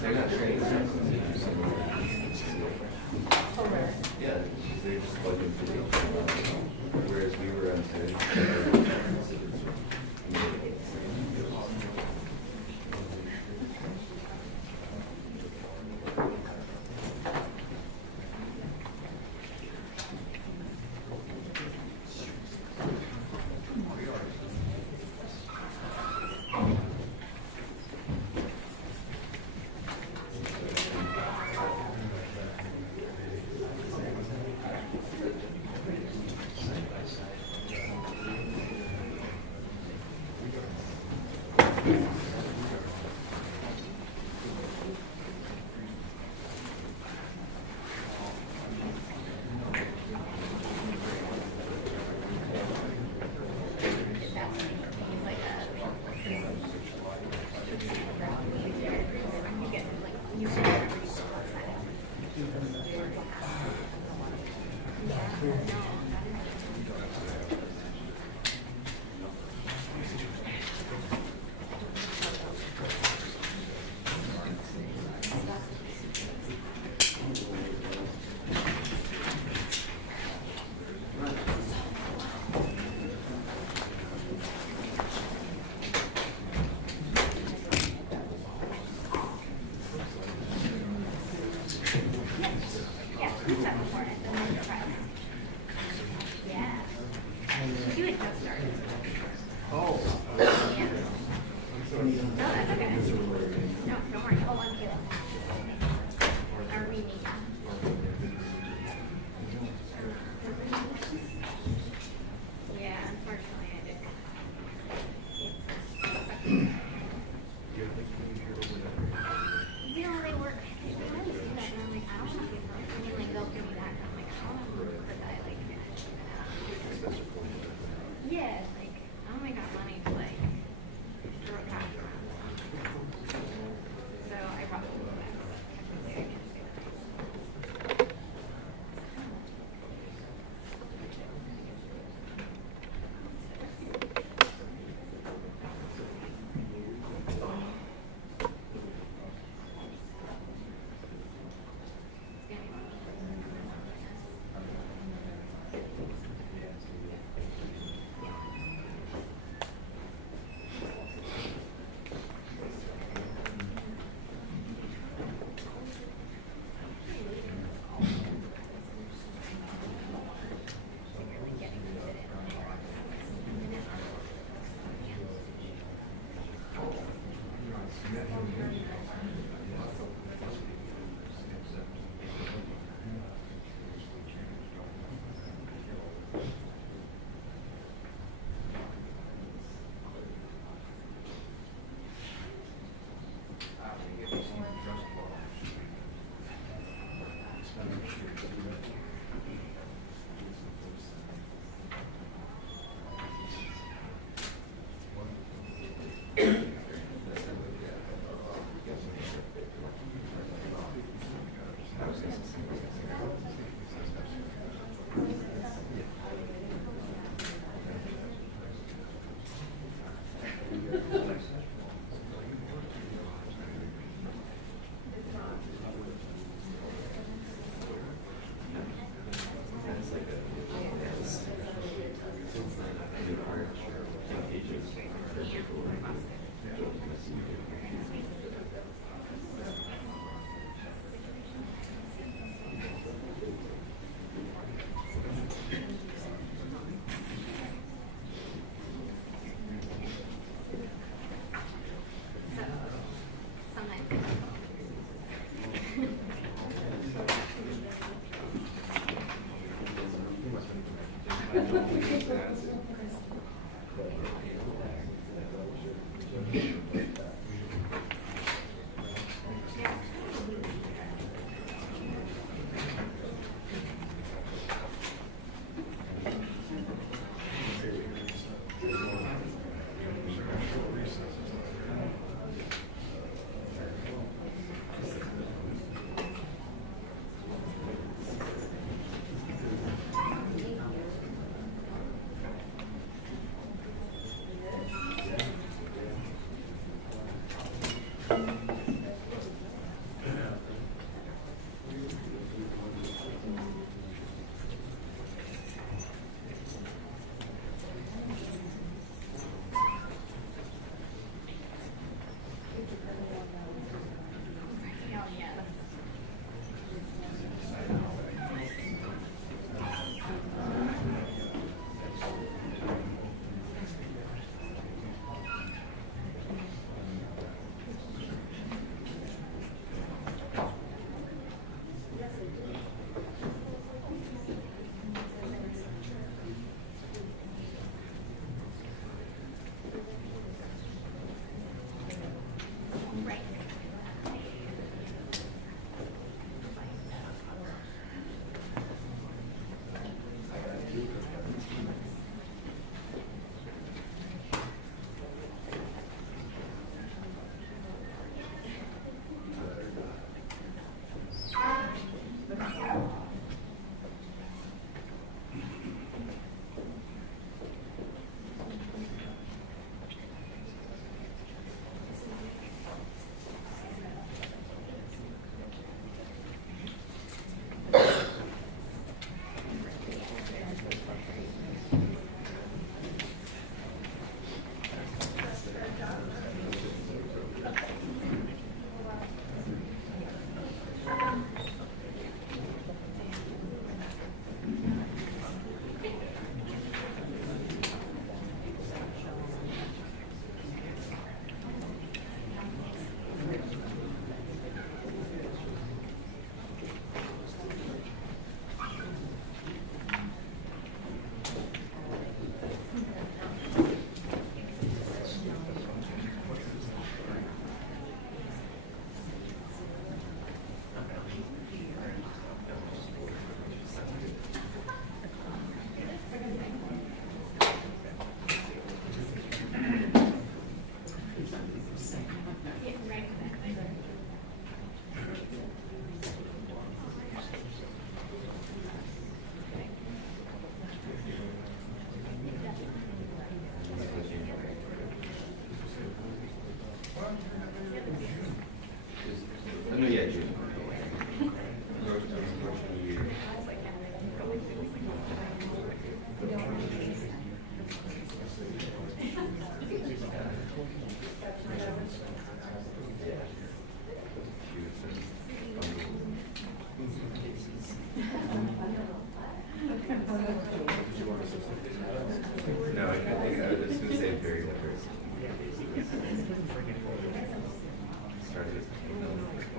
They're not trained. Yeah, they're just plugging through. Whereas we were untrained. Yeah, we've done before. I've done it before. Yeah. You had just started. Oh. Yeah. No, that's okay. No, don't worry. Hold on, Kayla. Are we meeting? Yeah, unfortunately I did. You know, they work, they always do that, and I'm like, I don't want to give her, I mean, like, they'll give me that, and I'm like, I don't want to work for that, like, yeah, it's like, I don't make enough money to, like, throw cash around.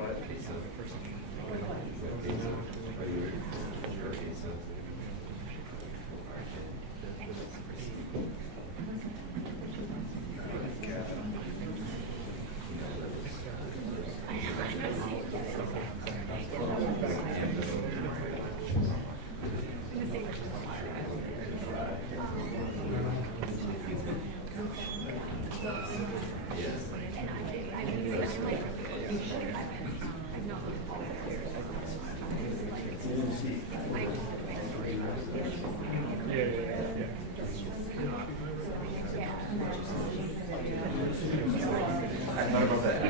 What queso? What queso? Are you sure queso? I thought about that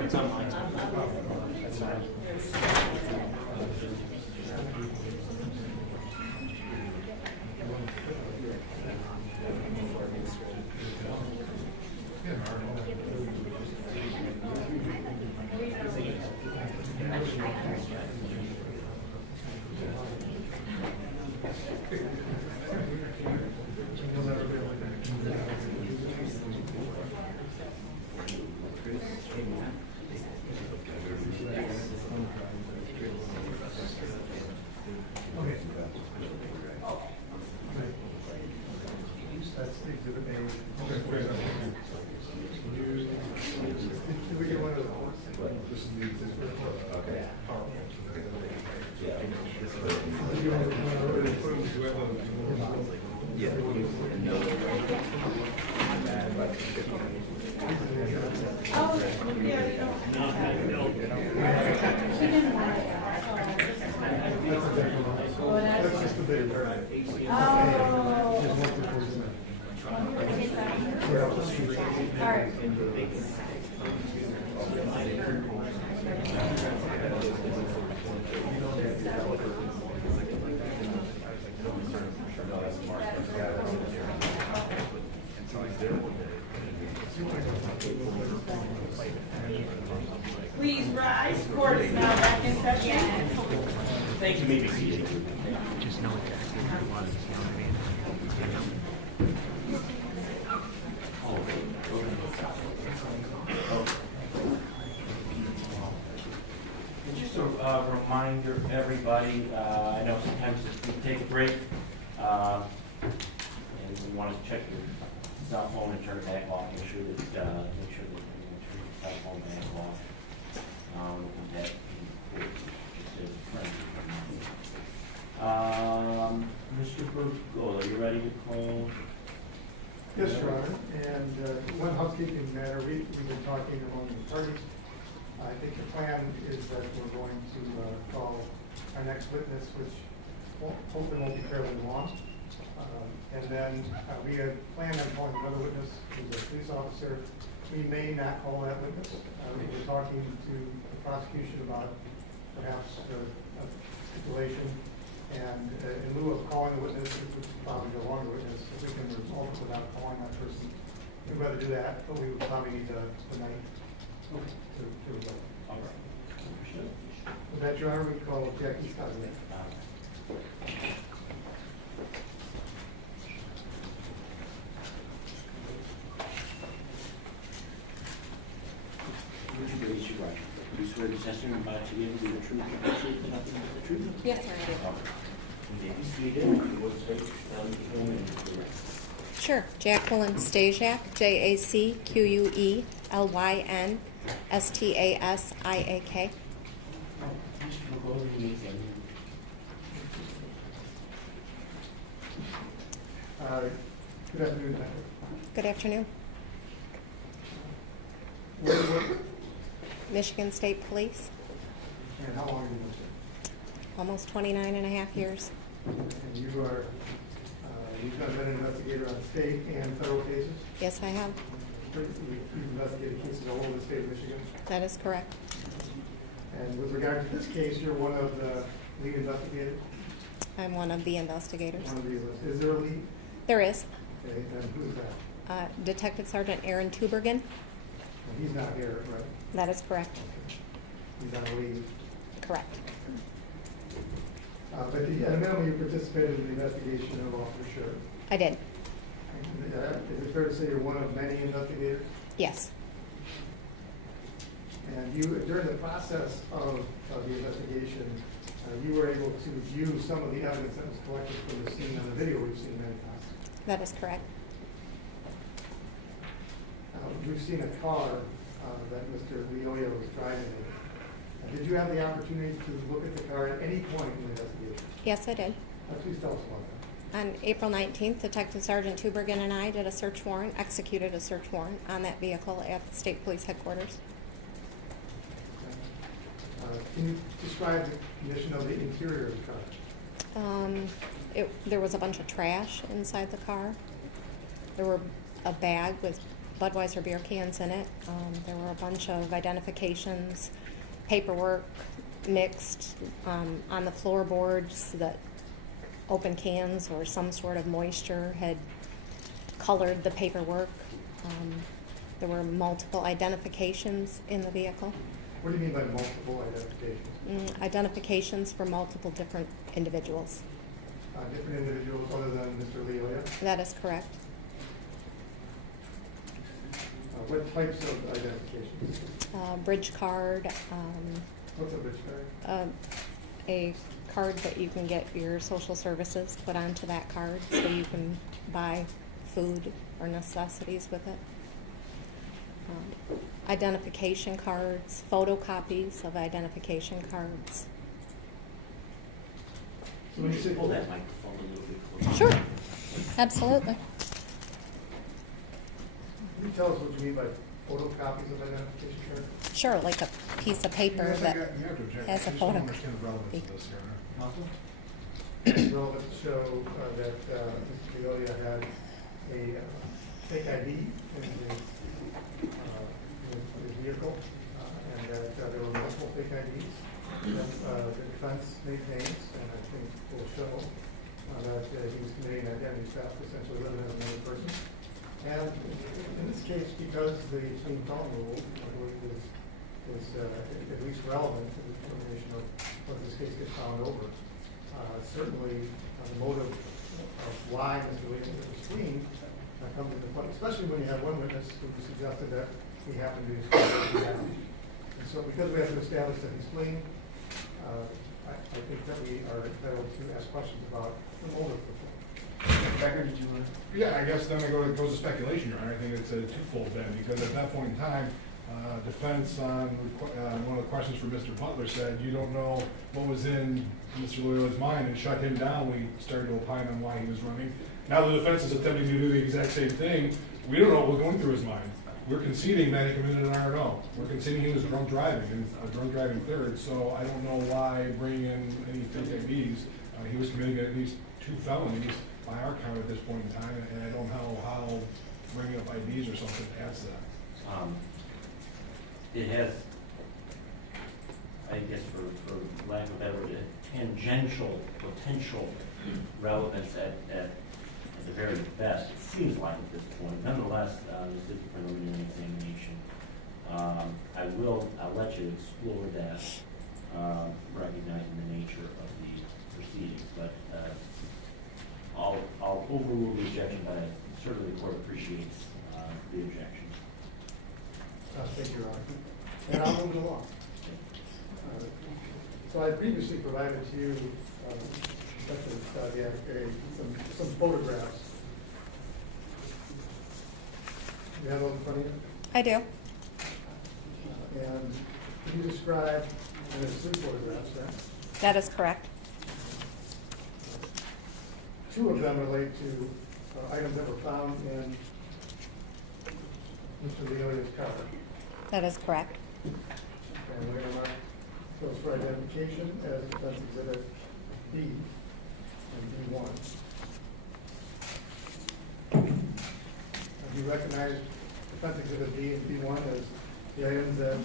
It's on mine. That's fine. That's the exhibit A. Did we get one of those? This is the exhibit. Okay. Did you want to do you have a- Oh, yeah, you don't. She didn't want it, so. That's just the big part. Oh. All right. Please rise. Court is now back in session. Thank you, maybe seated. And just a reminder, everybody, I know sometimes we take a break, and we want to check your cell phone and turn it back off, make sure that your cell phone back off. That, just as a friend. Mr. Burgola, you ready to call? Yes, Your Honor, and one housekeeping matter, we've been talking among the parties. I think the plan is that we're going to call our next witness, which hopefully won't be fairly long. And then we had planned on calling another witness, who's a police officer. We may not call that witness. We were talking to the prosecution about perhaps a stipulation. And in lieu of calling a witness, which would probably go longer witness, if we can resolve it without calling that person, we'd rather do that, but we would probably need the night to resolve. All right. Understood. With that, Your Honor, we call Jackie Stasiak. Would you raise your right? Do you swear the testimony about to give you the truth, the truth, and nothing but the truth? Yes, sir, I do. All right. You may be seated. You will state your name and your right. Sure. Jacquelyn Stasiak, Jacquelyn Stasiak. Mr. McCoy, you may examine. Good afternoon, Doctor. Good afternoon. Where do you work Michigan State Police, and how long have you been there? almost 29 and a half years. And you are, you've been an investigator on state and federal cases? Yes, I have. You've investigated cases all over the state of Michigan? That is correct. And with regard to this case, you're one of the lead investigators? I'm one of the investigators. One of the, is there a lead? There is Okay, and who is that? Detective Sergeant Aaron Tubergen. And he's not here, right? That is correct. He's on a lead. Correct. But at a minimum, you participated in the investigation of Officer Schurr. I did. Is it fair to say you're one of many investigators? Yes. And you, during the process of the investigation, you were able to view some of the evidence that was collected from the scene on the video we've seen many times. That is correct. We've seen a car that Mr. Lyoya was driving in. Did you have the opportunity to look at the car at any point in the investigation? Yes, I did. Please tell us about that. On April 19th, Detective Sergeant Tubergen and I did a search warrant, executed a search warrant on that vehicle at the State Police Headquarters. Can you describe the condition of the interior of the car? There was a bunch of trash inside the car. There were a bag with Budweiser beer cans in it. There were a bunch of identifications, paperwork mixed on the floorboards that open cans or some sort of moisture had colored the paperwork. There were multiple identifications in the vehicle. What do you mean by multiple identifications? Identifications for multiple different individuals. Different individuals other than Mr. Lyoya? That is correct. What types of identifications? Bridge card, What's a bridge card? a card that you can get your social services put onto that card so you can buy food or necessities with it. Identification cards, photocopies of identification cards. So when you say Pull that microphone a little bit closer. Sure, absolutely. Can you tell us what you mean by photocopies of identification cards? Sure, like a piece of paper Yes, that you have to object. has a I just photo. don't understand the relevance of this here. Counsel? It's relevant to show that Mr. Lyoya had a fake ID in his vehicle, and that there were multiple fake IDs that the defense maintains, and I think will show that he was committing identity theft, essentially living as another person. And in this case, because the clean phone rule, I believe, is at least relevant to the determination of whether this case gets found over, certainly the motive of why Mr. Lyoya was fleeing comes into play, especially when you have one witness who suggested that he happened to be fleeing. And so because we have to establish that he's fleeing, I think that we are entitled to ask questions about the motive for fleeing. Becker, did you want? Yeah, I guess then it goes to speculation, Your Honor. I think it's a twofold then, because at that point in time, defense on one of the questions for Mr. Butler said, you don't know what was in Mr. Lyoya's mind, and shut him down. We started to opine on why he was running. Now the defense is attempting to do the exact same thing. We don't know what was going through his mind. We're conceding that he committed an R&O. We're conceding he was drunk driving, and a drunk driving third, so I don't know why bring in any fake IDs. He was committing at least 2 felonies by our count at this point in time, and I don't know how bringing up IDs or something adds to that. It has, I guess for lack of a better word, tangential potential relevance at the very best, it seems like at this point. Nonetheless, this is a preliminary examination. I'll let you explore that, recognizing the nature of the proceedings, but I'll overrule the objection, but certainly the court appreciates the objection. Thank you, Your Honor. And I'll move it along. So I previously provided to you, some photographs. You have those in front of you? I do. And can you describe, and there's 3 photographs there. That is correct. 2 of them relate to items that were found in Mr. Lyoya's car. That is correct. And we're going to mark those for identification as defense exhibit B and B1. Do you recognize defense exhibit B and B1 as the items that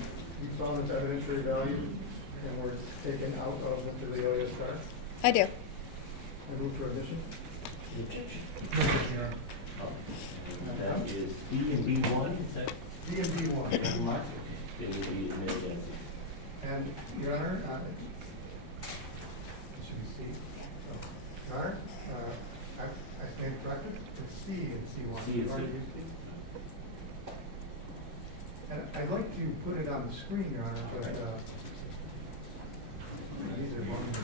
you found as evidentiary value and were taken out of Mr. Lyoya's car? I do. And move for admission? That is B and B1, is that? B and B1. It will be admitted as. And, Your Honor, should we see? Car, I stand corrected, it's C and C1. C and You've already C. used B. And I'd like to put it on the screen, Your Honor, but, these are one or two.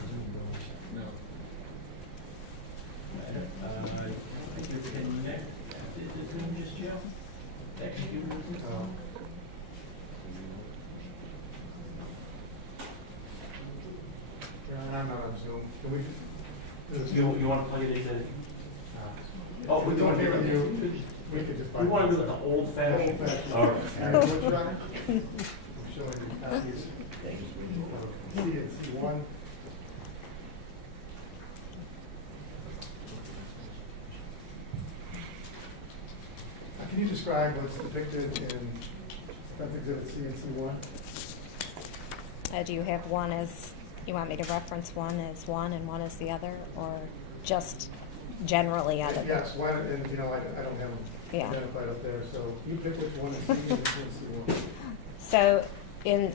I think you're getting next. Is his name just Joe? Executor, is it? Your Honor, I'm not on Zoom. Can we? You want to play it as a? Oh, we It's don't okay do with it. you. We could just. We want to do it the old fashioned. Old fashioned. All right. And what's Your Honor? I'm showing you copies. C and C1. Can you describe what's depicted in Offense Exhibit C and C1? Do you have one as, you want me to reference one as one and one as the other, or just generally out of it? Yes, why, and you know, I don't have them Yeah. identified up there, so you pick which one is C and which one is C1. So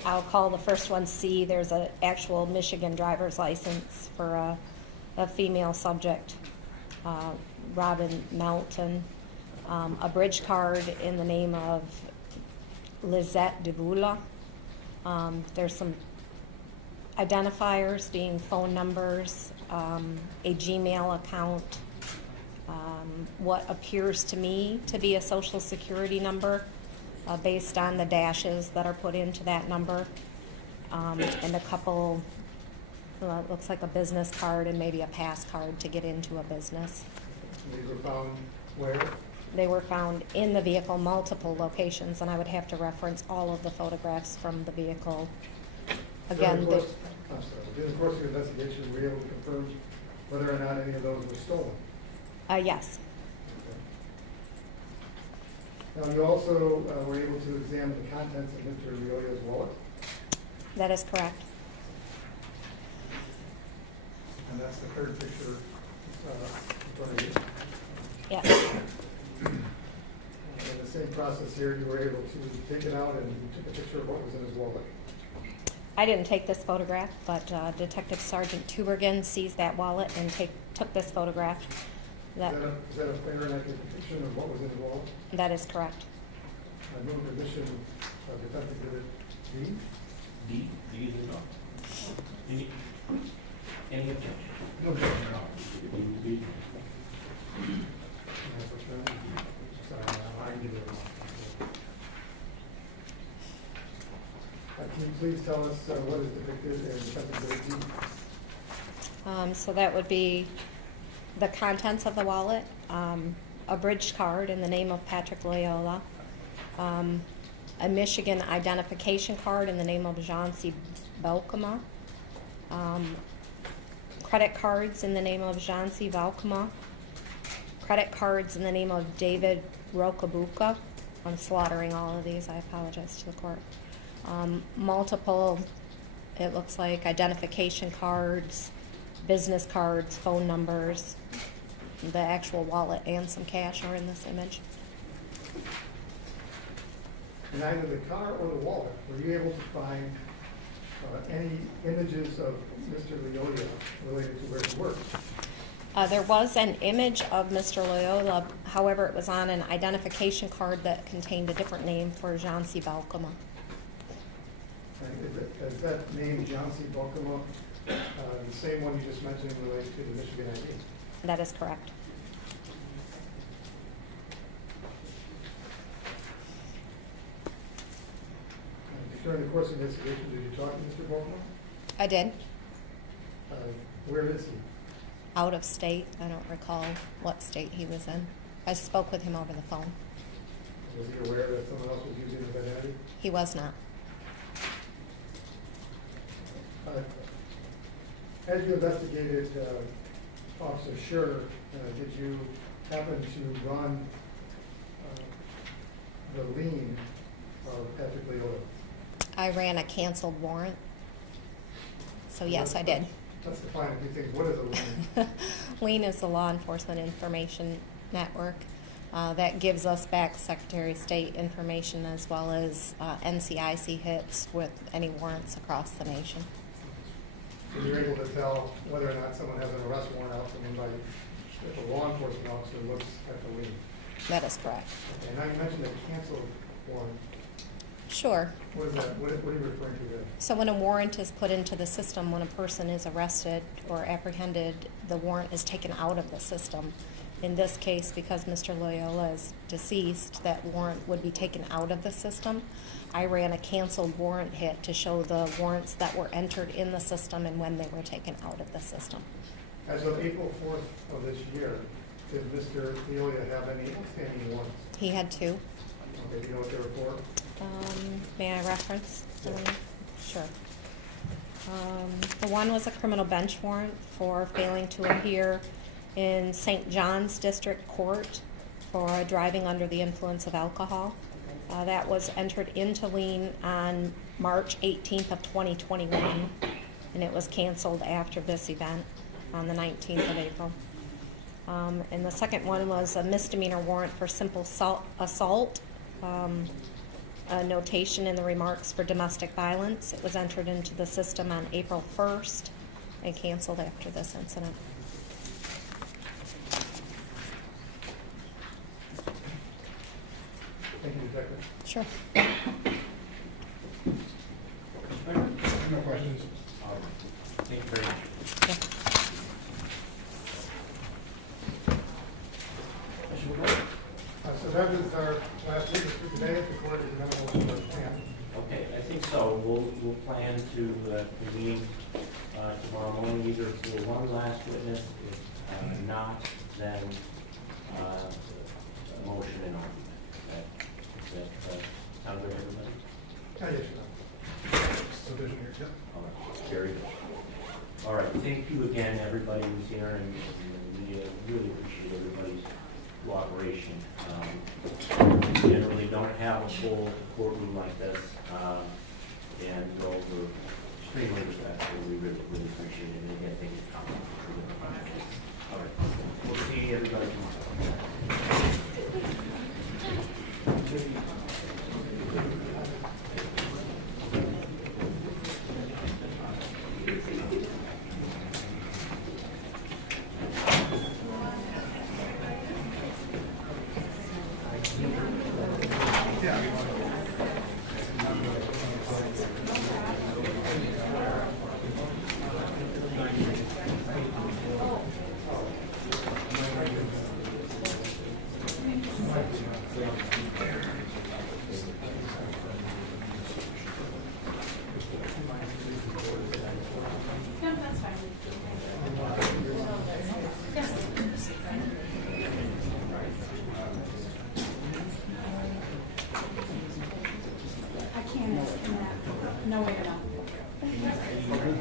I'll call the first one C. There's an actual Michigan driver's license for a female subject, Robin Melton. A bridge card in the name of Lizette DeVula. There's some identifiers being phone numbers, a Gmail account, what appears to me to be a social security number based on the dashes that are put into that number, and a couple, it looks like a business card and maybe a pass card to get into a business. These were found where? They were found in the vehicle, multiple locations, and I would have to reference all of the photographs from the vehicle. Again, During the course of your investigation, were you able to confirm whether or not any of those were stolen? yes, Now, you also were able to examine the contents of Mr. Lyoya's wallet, that is correct. and that's the third picture in front of you. Yes, In the same process here, you were able to take it out and you took a picture of what was in his wallet. I didn't take this photograph, but Detective Sergeant Tubergen sees that wallet and took this photograph. Is that a fair and accurate depiction of what was in his wallet? That is correct. I move admission of Defense Exhibit D. D, D is in all. Any objection? No objection at all. D. Sorry, I can give it can you please tell us what is depicted in Defense Exhibit D? So that would be the contents of the wallet, a bridge card in the name of Patrick Lyoya, a Michigan identification card in the name of Jancy Belkema, credit cards in the name of Jancy Belkema, credit cards in the name of David Rokabuka. I'm slaughtering all of these, I apologize to the court. Multiple, it looks like, identification cards, business cards, phone numbers, the actual wallet and some cash are in this image. In either the car or the wallet, were you able to find any images of Mr. Lyoya related to where he worked? There was an image of Mr. Lyoya, however, it was on an identification card that contained a different name for Jancy Belkema. And is that name Jancy Belkema the same one you just mentioned related to the Michigan ID? That is correct. During the course of the investigation, did you talk to Mr. Belkema? I did. Where is he? Out of state. I don't recall what state he was in. I spoke with him over the phone. Was he aware that someone else was using his identity? He was not. As you investigated Officer Schurr, did you happen to run the lien of Patrick Lyoya? I ran a canceled warrant. So yes, I did. Let's define a few things. What is a lien? LEAN is the Law Enforcement Information Network that gives us back Secretary of State information as well as NCIC hits with any warrants across the nation. So you're able to tell whether or not someone has an arrest warrant out for anybody if a law enforcement officer looks at the lien. That is correct. Okay, now you mentioned a canceled warrant. Sure. What is that? What are you referring to there? So when a warrant is put into the system, when a person is arrested or apprehended, the warrant is taken out of the system. In this case, because Mr. Lyoya is deceased, that warrant would be taken out of the system. I ran a canceled warrant hit to show the warrants that were entered in the system and when they were taken out of the system. As of April 4th of this year, did Mr. Lyoya have any outstanding warrants? He had two. Okay, do you know what they were for? May I reference? Yeah. Sure. The one was a criminal bench warrant for failing to appear in St. John's District Court for driving under the influence of alcohol. That was entered into lien on March 18th of 2021, and it was canceled after this event on the 19th of April. And the second one was a misdemeanor warrant for simple assault, a notation in the remarks for domestic violence. It was entered into the system on April 1st and canceled after this incident. Thank you, Detective. Sure. No questions? Thank you very much. Yeah. So that is our last witness for today. If the court is amenable to our plan. Okay, I think so. We'll plan to convene tomorrow morning, either for one last witness, if not, then a motion and argument. That sound good, everybody? Yes, sir. Sufficient here, yep. All right, very good. All right, thank you again, everybody who's here, and we really appreciate everybody's cooperation. We generally don't have a full courtroom like this, and those were extremely respectful. We really, really appreciate it, and again, thank you for coming. All right, we'll see everybody tomorrow. No, that's fine. I can't ask him that. No way at all.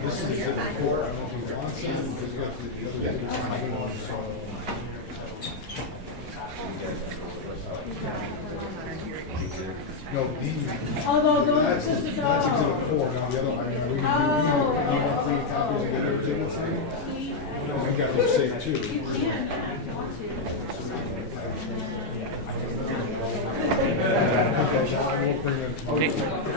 This is it for, I don't know if you want some, because you got the other guy. No, Although those, that's this is exhibit all. 4, now the other, I mean, we want 3 copies of the other exhibit signed. We got to say 2. Okay, so I will bring them.